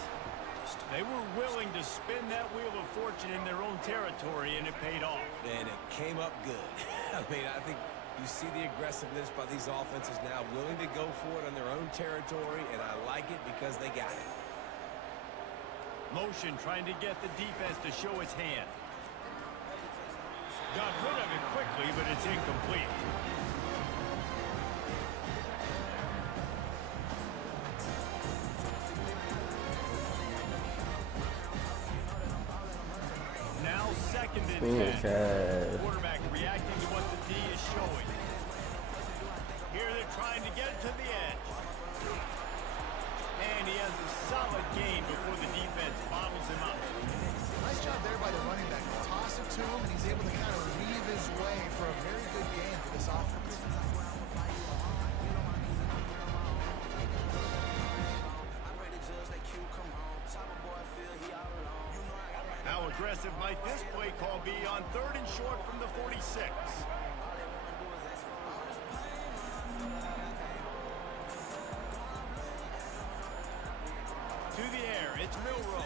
They were willing to spin that wheel of fortune in their own territory, and it paid off. And it came up good. I mean, I think you see the aggressiveness by these offenses now, willing to go for it on their own territory, and I like it because they got it. Motion trying to get the defense to show its hand. Got rid of it quickly, but it's incomplete. Now 2nd and 10. Quarterback reacting to what the D is showing. Here they're trying to get to the edge. And he has a solid gain before the defense bottles him up. Nice job there by the running back. Toss it to him, and he's able to kind of weave his way for a very good game for this offense. How aggressive might this play call be on 3rd and short from the 46? It's Milroe.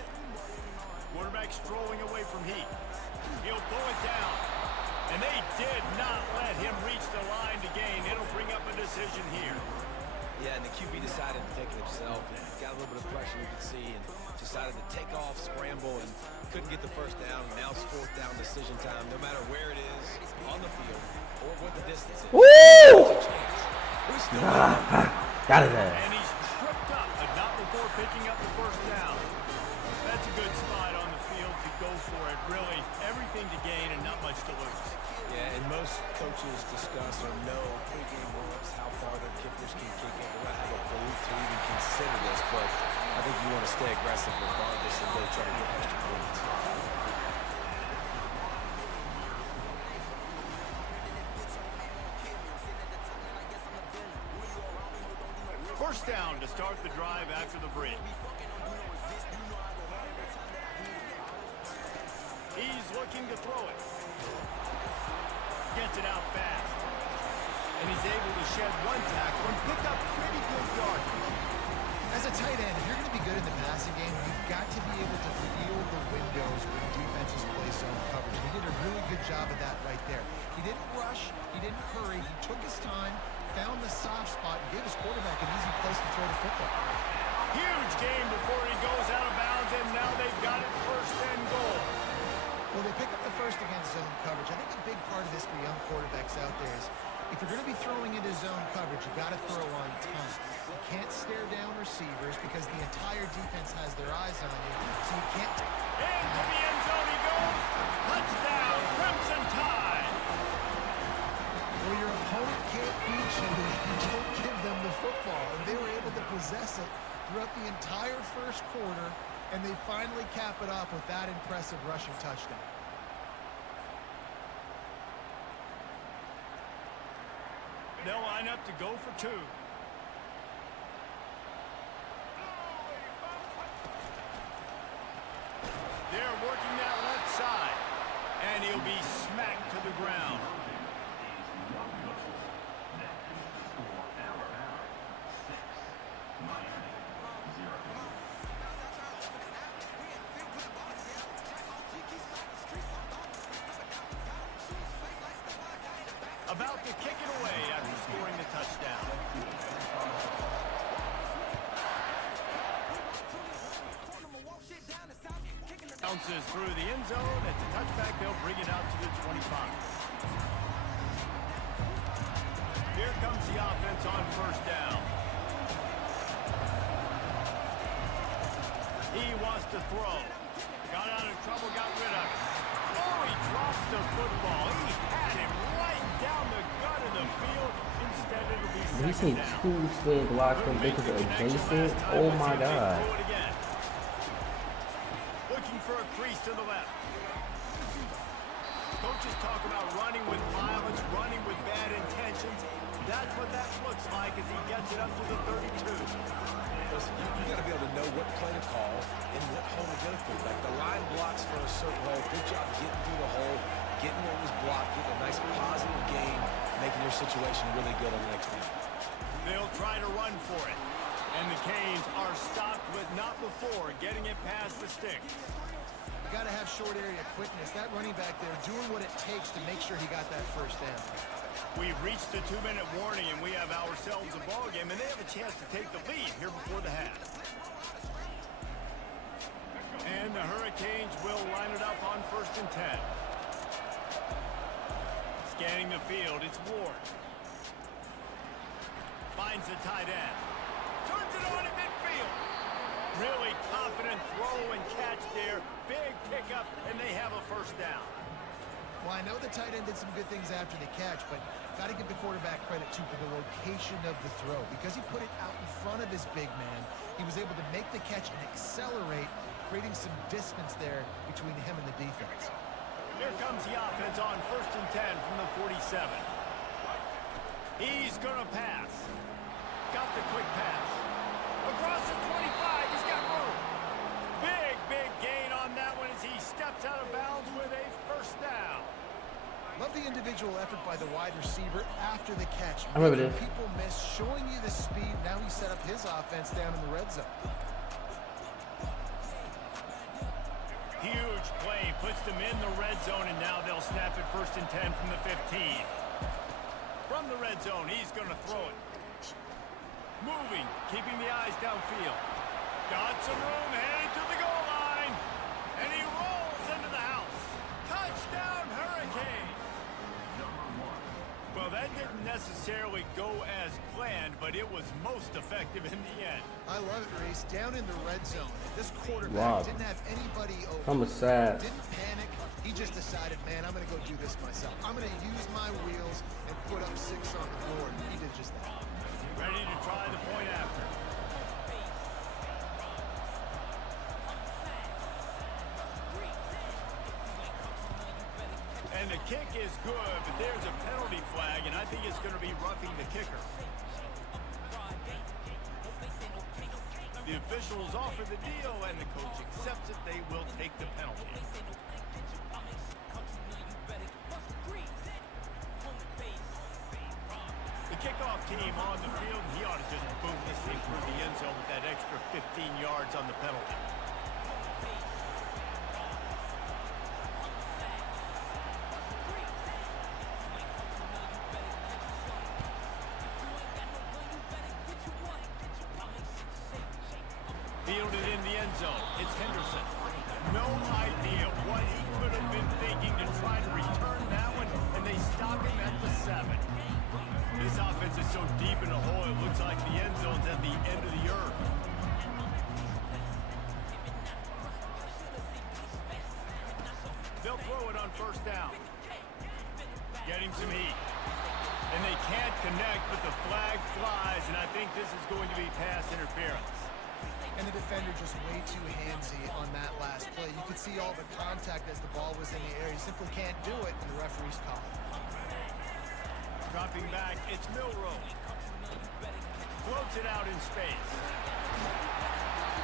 Quarterback strolling away from heat. He'll pull it down. And they did not let him reach the line to gain. It'll bring up a decision here. Yeah, and the QB decided to take it himself. And got a little bit of pressure, you could see, and decided to take off, scramble, and couldn't get the first down. Now it's fourth down decision time, no matter where it is on the field or what the distance is. Woo! Got it there. And he's tripped up, but not before picking up the first down. That's a good spot on the field to go for it. Really, everything to gain and not much to lose. Yeah, and most coaches discuss or know pregame warm-ups how far their kickers can kick it. They don't have a belief to even consider this, but I think you want to stay aggressive regardless and really try to get extra points. First down to start the drive after the break. He's looking to throw it. Gets it out fast. And he's able to shed one tackle and pick up pretty good yardage. As a tight end, if you're going to be good in the passing game, you've got to be able to feel the windows when defenses play zone coverage. He did a really good job of that right there. He didn't rush. He didn't hurry. He took his time, found the soft spot, and gave his quarterback an easy place to throw the football. Huge game before he goes out of bounds, and now they've got it first and goal. Well, they pick up the first against zone coverage. I think a big part of this for young quarterbacks out there is if you're going to be throwing into zone coverage, you got to throw on time. You can't stare down receivers because the entire defense has their eyes on you, so you can't. Into the end zone he goes. Touchdown, Crimson Tide. Well, your opponent can't beat you if you don't give them the football, and they were able to possess it throughout the entire first quarter, and they finally cap it off with that impressive rushing touchdown. They'll line up to go for two. They're working that left side, and he'll be smacked to the ground. About to kick it away after scoring the touchdown. Bounces through the end zone. At the touchback, they'll bring it out to the 25. Here comes the offense on first down. He wants to throw. Got out of trouble, got rid of it. Oh, he drops the football. He had him right down the gut of the field. Instead, it'll be Did he second say down. two swing blocks from Baker's adjacent? Oh my God. Looking for a crease to the left. Coaches talk about running with violence, running with bad intentions. That's what that looks like as he gets it up to the 32. Listen, you got to be able to know what play to call and what hole to go through. Like the line blocks for a certain hole. Good job getting through the hole, getting what was blocked, getting a nice positive gain, making your situation really good on the next one. They'll try to run for it. And the Canes are stopped with not before getting it past the sticks. You got to have short area quickness. That running back there doing what it takes to make sure he got that first down. We've reached the 2-minute warning, and we have ourselves a ball game, and they have a chance to take the lead here before the half. And the Hurricanes will line it up on 1st and 10. Scanning the field, it's Ward. Finds the tight end. Turns it on in midfield. Really confident throw and catch there. Big pickup, and they have a first down. Well, I know the tight end did some good things after the catch, but got to give the quarterback credit, too, for the location of the throw. Because he put it out in front of his big man, he was able to make the catch and accelerate, creating some distance there between him and the defense. Here comes the offense on 1st and 10 from the 47. He's going to pass. Got the quick pass. Across the 25, he's got room. Big gain on that one as he steps out of bounds with a first down. Love the individual effort by the wide receiver after the catch. I remember this. People miss, showing you the speed. Now he set up his offense down in the red zone. huge play, puts them in the red zone, and now they'll snap it 1st and 10 from the 15. From the red zone, he's going to throw it. Moving, keeping the eyes downfield. Got some room, headed to the goal line. And he rolls into the house. Touchdown, Hurricane. Well, that didn't necessarily go as planned, but it was most effective in the end. I love it, Reese. Down in the red zone. This quarterback didn't have anybody open. I'm sad. Didn't panic. He just decided, man, I'm going to go do this myself. I'm going to use my wheels and put up 6 on the board. He did just that. Ready to try the point after. And the kick is good, but there's a penalty flag, and I think it's going to be roughing the kicker. The officials offer the deal, and the coach accepts it. They will take the penalty. The kickoff team on the field, he ought to just boom this thing through the end zone with that extra 15 yards on the penalty. Fielded in the end zone. It's Henderson. No idea what he could have been thinking to try to return that one, and they stop him at the 7. This offense is so deep in the hole, it looks like the end zone's at the end of the earth. They'll throw it on 1st down. Getting some heat. And they can't connect, but the flag flies, and I think this is going to be pass interference. And the defender just way too handsy on that last play. You could see all the contact as the ball was in the air. You simply can't do it, and the referee's call. Dropping back, it's Milrose. Floats it out in space.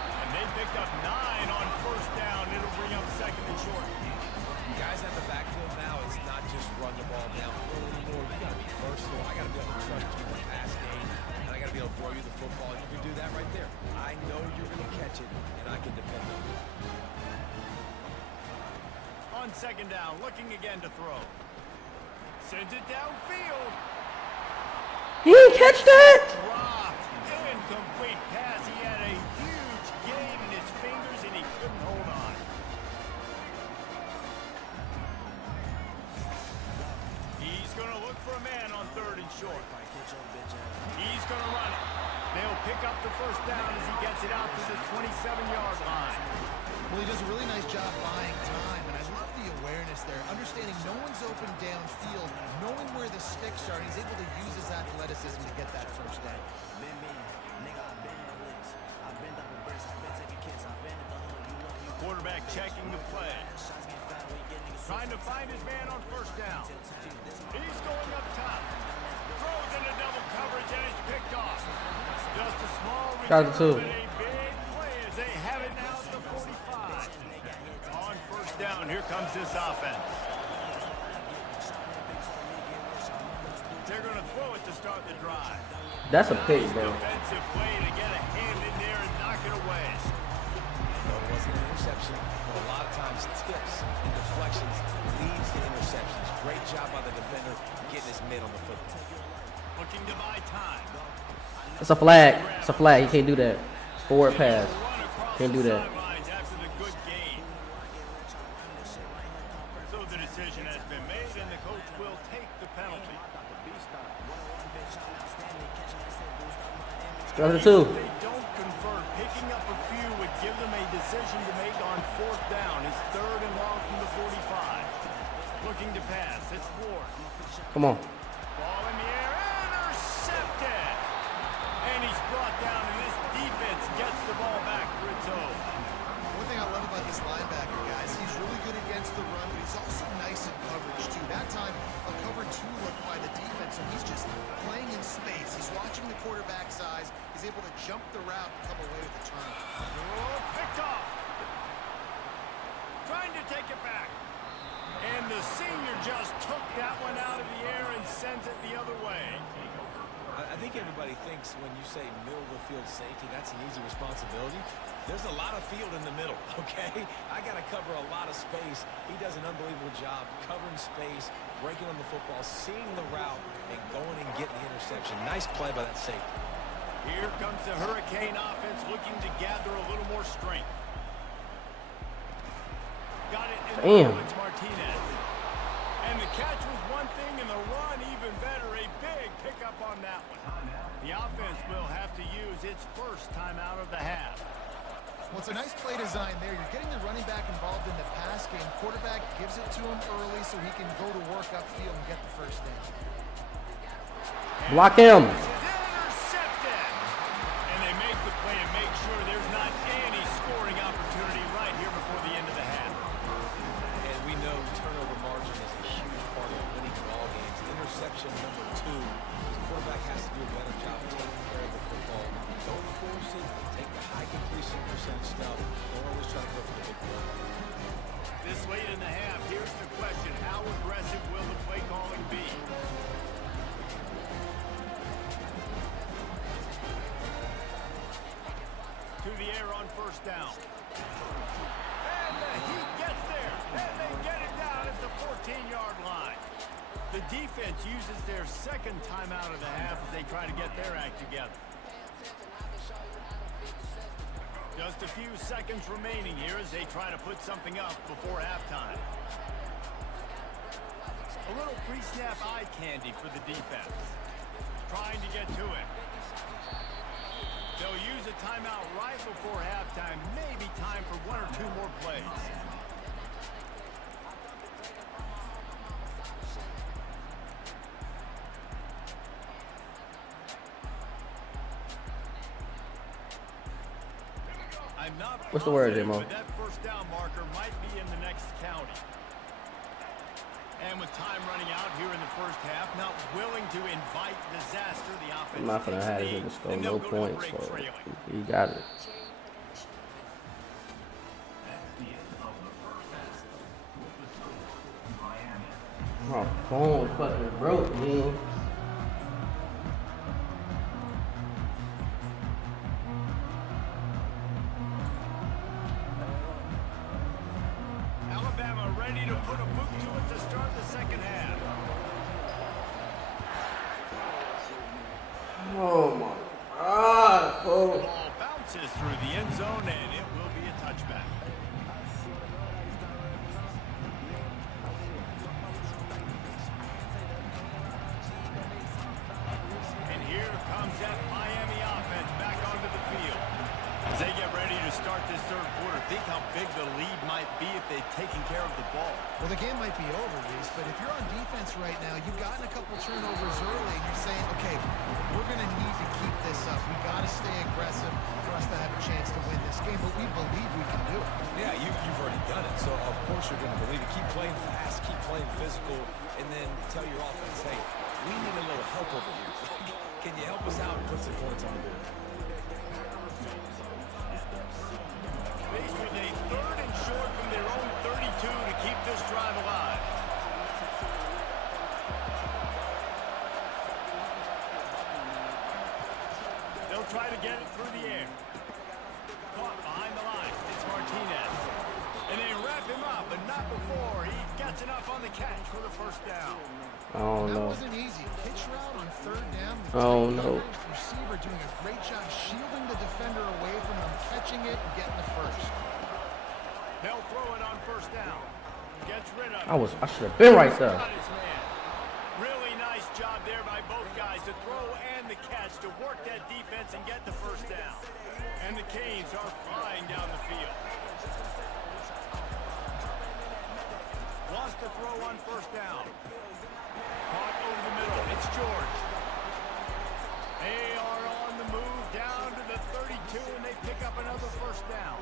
And they picked up 9 on 1st down. It'll bring up 2nd and short. Guys at the backfield now, it's not just run the ball downfield anymore. You got to be versatile. I got to be able to trust you in the pass game, and I got to be able to throw you the football. And you can do that right there. I know you're going to catch it, and I can depend on you. On 2nd down, looking again to throw. Sends it downfield. He didn't catch that. Dropped. Incomplete pass. He had a huge gain in his fingers, and he couldn't hold on. He's going to look for a man on 3rd and short. He's going to run it. They'll pick up the 1st down as he gets it out to the 27-yard line. Well, he does a really nice job buying time, and I love the awareness there. Understanding no one's open downfield, knowing where the sticks are, and he's able to use his athleticism to get that 1st down. Quarterback checking the play. Trying to find his man on 1st down. He's going up top. Throws into double coverage and it's picked off. Just a small return, but a big play as they have it now at the 45. On 1st down, here comes this offense. They're going to throw it to start the drive. That's a pick, bro. Defensive play to get a hand in there and knock it away. No, it wasn't an interception, but a lot of times tips and deflections leads to interceptions. Great job by the defender getting his mid on the football. Looking to buy time. It's a flag. It's a flag. You can't do that. Forward pass. Can't do that. After the good game. So the decision has been made, and the coach will take the penalty. Another 2. If they don't convert, picking up a few would give them a decision to make on 4th down. It's 3rd and long from the 45. Looking to pass. It's Ward. Come on. Ball in the air. Intercepted. And he's brought down, and this defense gets the ball back for its own. One thing I love about this linebacker, guys, he's really good against the run, but he's also nice in coverage, too. That time, a cover 2 look by the defense, so he's just playing in space. He's watching the quarterback's eyes. He's able to jump the route and come away with the turn. Oh, picked off. Trying to take it back. And the senior just took that one out of the air and sends it the other way. I think everybody thinks when you say middle of the field safety, that's an easy responsibility. There's a lot of field in the middle, okay? I got to cover a lot of space. He does an unbelievable job covering space, breaking on the football, seeing the route, and going and getting the interception. Nice play by that safety. Here comes the Hurricane offense looking to gather a little more strength. Got it in the Martinez. And the catch was one thing, and the run even better. A big pickup on that one. The offense will have to use its first timeout of the half. Well, it's a nice play design there. You're getting the running back involved in the pass game. Quarterback gives it to him early so he can go to work upfield and get the first down. Block him. Intercepted. And they make the play and make sure there's not any scoring opportunity right here before the end of the half. And we know turnover margin is a huge part of winning ball games. Interception number 2. The quarterback has to do a better job of taking care of the football. Don't force it. Take the high completion percentage stuff. Don't always try to go for the big play. This late in the half, here's the question. How aggressive will the play calling be? To the air on first down. And the Heat gets there. And they get it down at the 14-yard line. The defense uses their second timeout of the half as they try to get their act together. Just a few seconds remaining here as they try to put something up before halftime. A little pre-snap eye candy for the defense. Trying to get to it. They'll use a timeout right before halftime. Maybe time for 1 or 2 more plays. What's the word, J-Mo? That first down marker might be in the next county. And with time running out here in the first half, not willing to invite disaster, the offense. I'm not gonna have him to score no points, so he got it. My phone fucking broke, man. Alabama ready to put a boot to it to start the second half. Oh my God, The folks. ball bounces through the end zone, and it will be a touchback. And here comes that Miami offense back onto the field. As they get ready to start this third quarter, think how big the lead might be if they've taken care of the ball. Well, the game might be over, Reese, but if you're on defense right now, you've gotten a couple turnovers early, and you're saying, okay, we're going to need to keep this up. We got to stay aggressive for us to have a chance to win this game, but we believe we can do it. Yeah, you've already done it, so of course you're going to believe it. Keep playing fast, keep playing physical, and then tell your offense, hey, we need a little help over here. Can you help us out and put some points on the board? Faced with a third and short from their own 32 to keep this drive alive. They'll try to get it through the air. Caught behind the line. It's Martinez. And they wrap him up, but not before he gets enough on the catch for the first down. Oh That no. wasn't easy. Pitch route on third down. Oh no. Receiver doing a great job shielding the defender away from him, catching it and getting the first. They'll throw it on first down. Gets rid of it. I should have been right there. Got his man. Really nice job there by both guys to throw and the catch to work that defense and get the first down. And the Canes are flying down the field. Lost the throw on first down. Caught over the middle. It's George. They are on the move down to the 32, and they pick up another first down.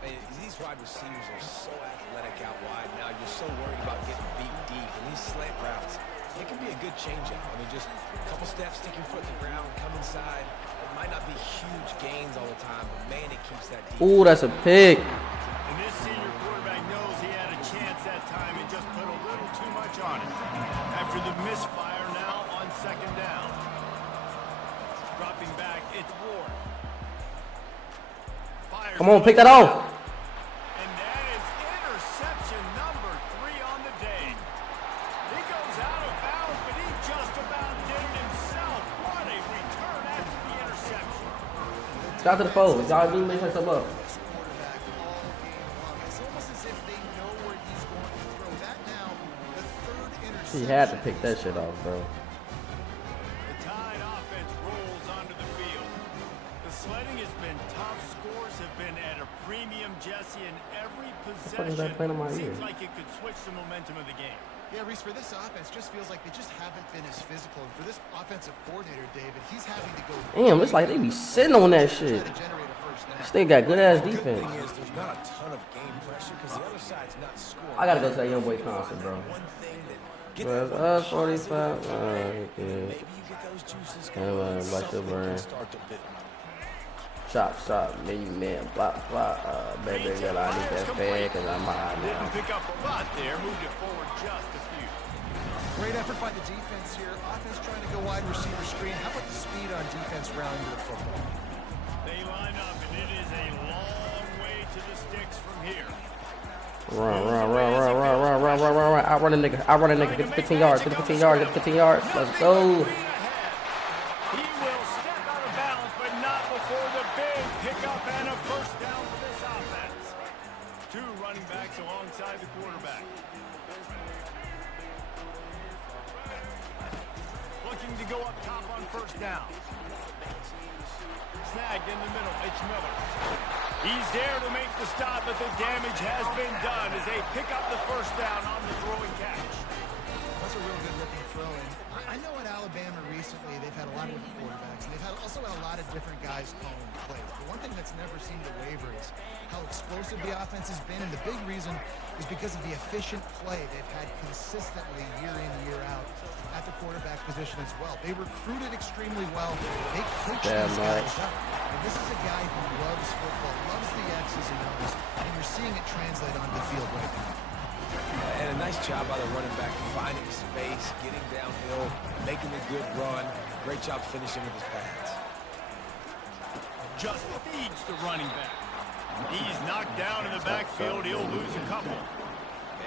Hey, these wide receivers are so athletic out wide now. You're so worried about getting beat deep. And these slant routes, it can be a good change-up. I mean, just a couple steps, stick your foot in the ground, come inside. It might not be huge gains all the time, but man, it keeps that deep. Ooh, that's a pick. And this senior quarterback knows he had a chance that time and just put a little too much on it. After the misfire now on second down. Dropping back, it's Ward. Fires Come on, pick that off. And that is interception number 3 on the day. He goes out of bounds, but he just about did it himself. What a return after the interception. Shout out to the foe. Y'all do make something up. Quarterback all game long. It's almost as if they know where he's going to throw. That now, the third interception. He had to pick that shit off, bro. The Tide offense rolls onto the field. The sledding has been tough. Scores have been at a premium, Jesse, in every fuck is possession. that playing in my ear? Seems like it could switch the momentum of the game. Yeah, Reese, for this offense, just feels like they just haven't been as physical. And for this offensive coordinator, David, he's having to go Damn, it's like they be sitting on that shit. to generate a first down. Still got good ass The defense. thing is, there's not a ton of game pressure because the other side's not scoring. I gotta go to that young boy concert, bro. One thing that Bro, it's 45. maybe you get those juices Yeah, man, going. like the Something burn. can start to build. Chop, me man, blah, blah. Baby girl, I need that fag cause I'm high Didn't now. pick up a lot there. Moved it forward just a few. Great effort by the defense here. Offense trying to go wide receiver screen. How about the speed on defense rounding to the football? They line up, and it is a long way to the sticks from here. Run. I run a nigga, get the 15 yards, get the 15 yards, get the 15 yards. Let's go. He will step out of bounds, but not before the big pickup and a first down for this offense. 2 running backs alongside the quarterback. Looking to go up top on first down. Snagged in the middle, it's Miller. He's there to make the stop, but the damage has been done as they pick up the first down on the throwing catch. That's a real good looking throw in. I know at Alabama recently they've had a lot of different quarterbacks, and they've also had a lot of different guys calling plays. But one thing that's never seemed to waver is how explosive the offense has been, and the big reason is because of the efficient play they've had consistently year in, year out at the quarterback position as well. They recruited extremely well. They coach these guys up. And this is a guy who loves football, loves the X's and O's, and you're seeing it translate onto the field right now. And a nice job by the running back, finding space, getting downhill, making a good run. Great job finishing with his pads. Just feeds the running back. He's knocked down in the backfield. He'll lose a couple.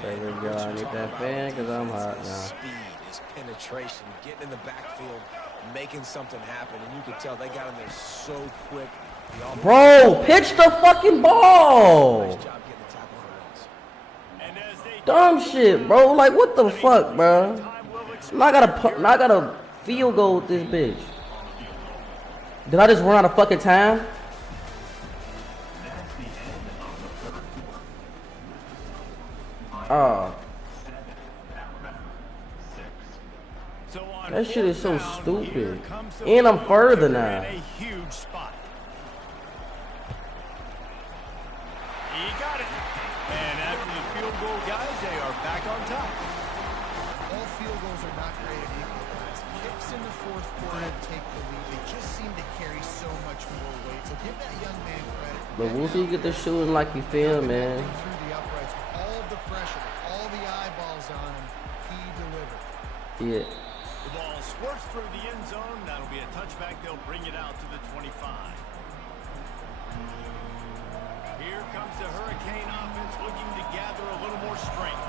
Baby girl, I need that fan cause I'm hot now. Speed, his penetration, getting in the backfield, making something happen. And you could tell they got him there so quick. Bro, pitch the fucking ball. Nice job getting the tackle for once. And as they Dumb shit, bro. Like, what the fuck, bro? I got a field goal with this bitch. Did I just run out of fucking time? Oh, So on that shit is so fourth down, stupid. here comes the And I'm field further goal now. in a huge spot. He got it. And after the field goal, guys, they are back on top. All field goals are not created equal, guys. Kicks in the fourth quarter to take the lead. They just seem to carry so much more weight. So give that young man credit. But once you get the shooting like you feel, man. Through the uprights with all the pressure, all the eyeballs on him, he delivered. Yeah. The ball squirts through the end zone. That'll be a touchback. They'll bring it out to the 25. Here comes the Hurricane offense looking to gather a little more strength.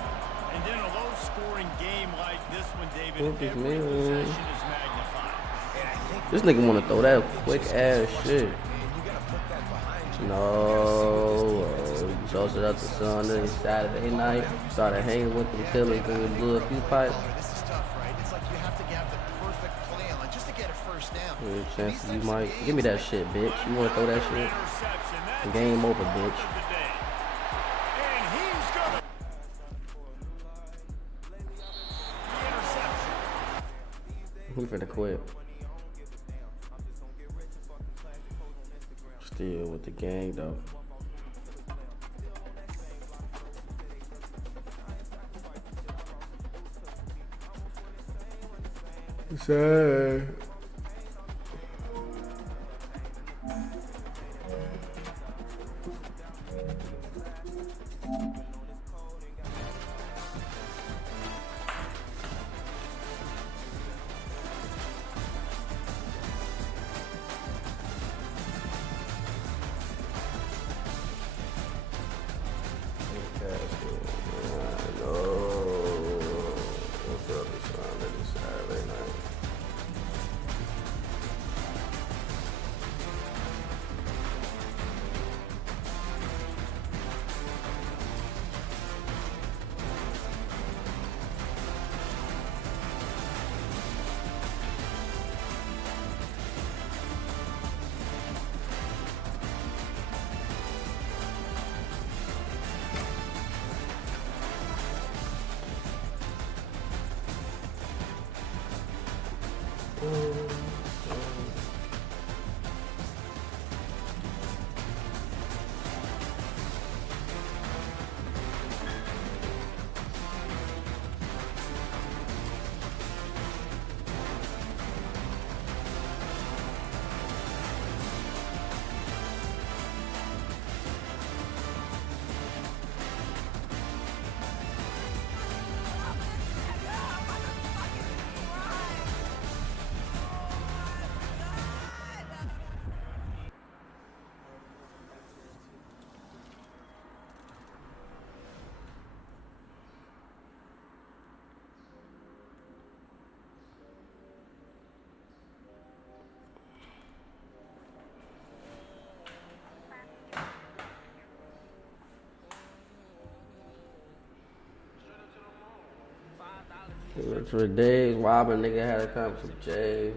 And then a low-scoring game like this one, David, Focus, every man. possession is magnified. And I think This nigga wanna throw that quick ass shit. man, you gotta put that behind you. No, you toasted up to Sunday, Saturday night, started hanging with the killers and blew a few pipes. This is tough, right? It's like you have to have the perfect play on just to get a first down. Any chance you might give me that shit, bitch. You wanna throw that shit? Interception. That's Game over, his bitch. fourth of the day. And he's gonna the interception. He finna quit. Still with the gang though. Sad. For days, robbing nigga had a conversation with Jay.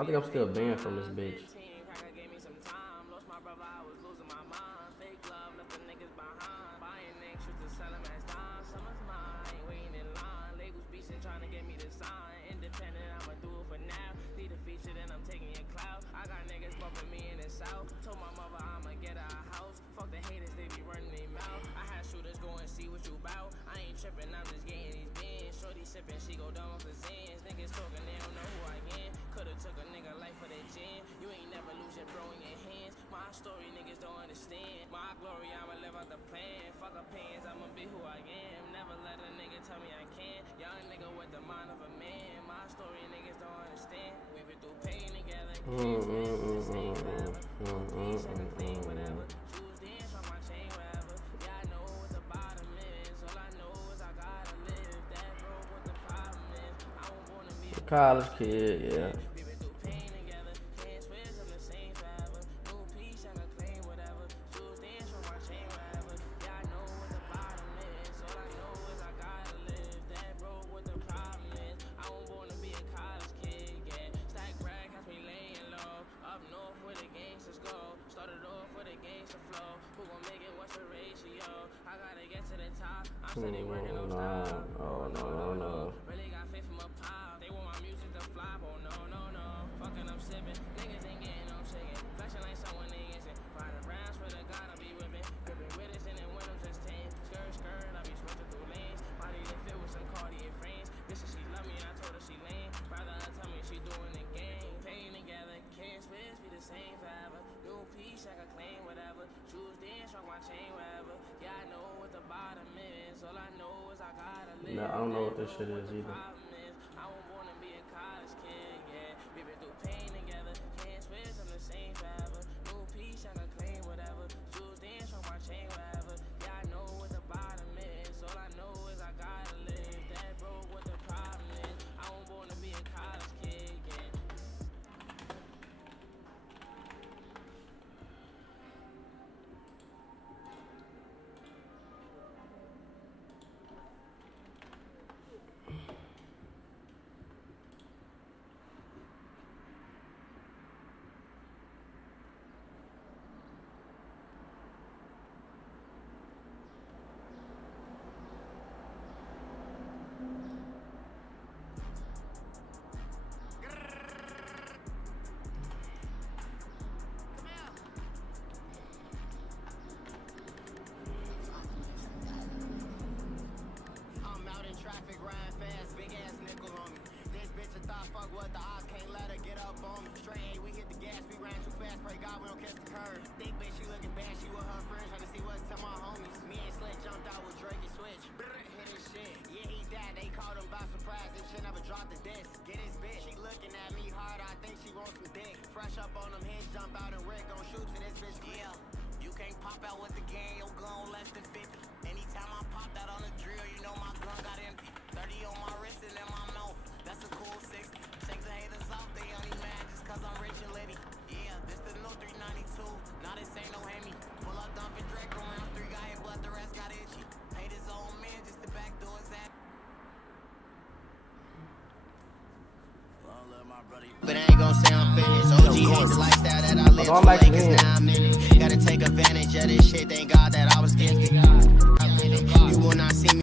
I think I'm still banned from this bitch. College kid, yeah. No. No, I don't know what this shit is either. What the odds, can't let her get up on me. Straight, we hit the gas, we ran too fast, pray God we don't catch the curve. Think bitch, she looking bad, she with her friends, trying to see what's to my homies. Me and Slick jumped out with Drake and Switch. Hit his shit, yeah he died, they caught him by surprise, and shit never dropped the disc. Get his bitch, she looking at me hard, I think she wants some dick. Fresh up on them hinge, jump out and Rick, gon' shoot to this bitch. Yeah, you can't pop out with the gang, your gun less than 50. Anytime I popped out on the drill, you know my gun got empty. 30 on my wrist and in my mouth, that's a cool 60. Shake the haters off, they only mad just cause I'm rich and litty. Yeah, this the new 392, now this ain't no Hemi. Pull up dumping Drake around 3 got hit, but the rest got itchy. Hate his old man just to back door his ass. But I ain't gon' say I'm finished. OG hate the lifestyle that I live for cause now I'm in it. Gotta take advantage of this shit, thank God that I was gifted. You will not see me.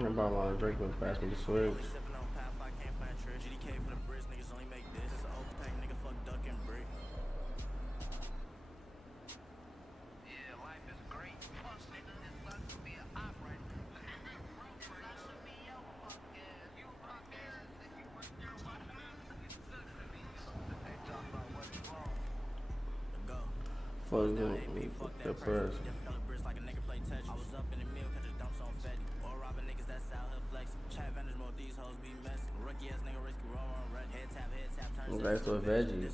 About my Drake would pass me the switch. Fuck the press. Guys to a veggie.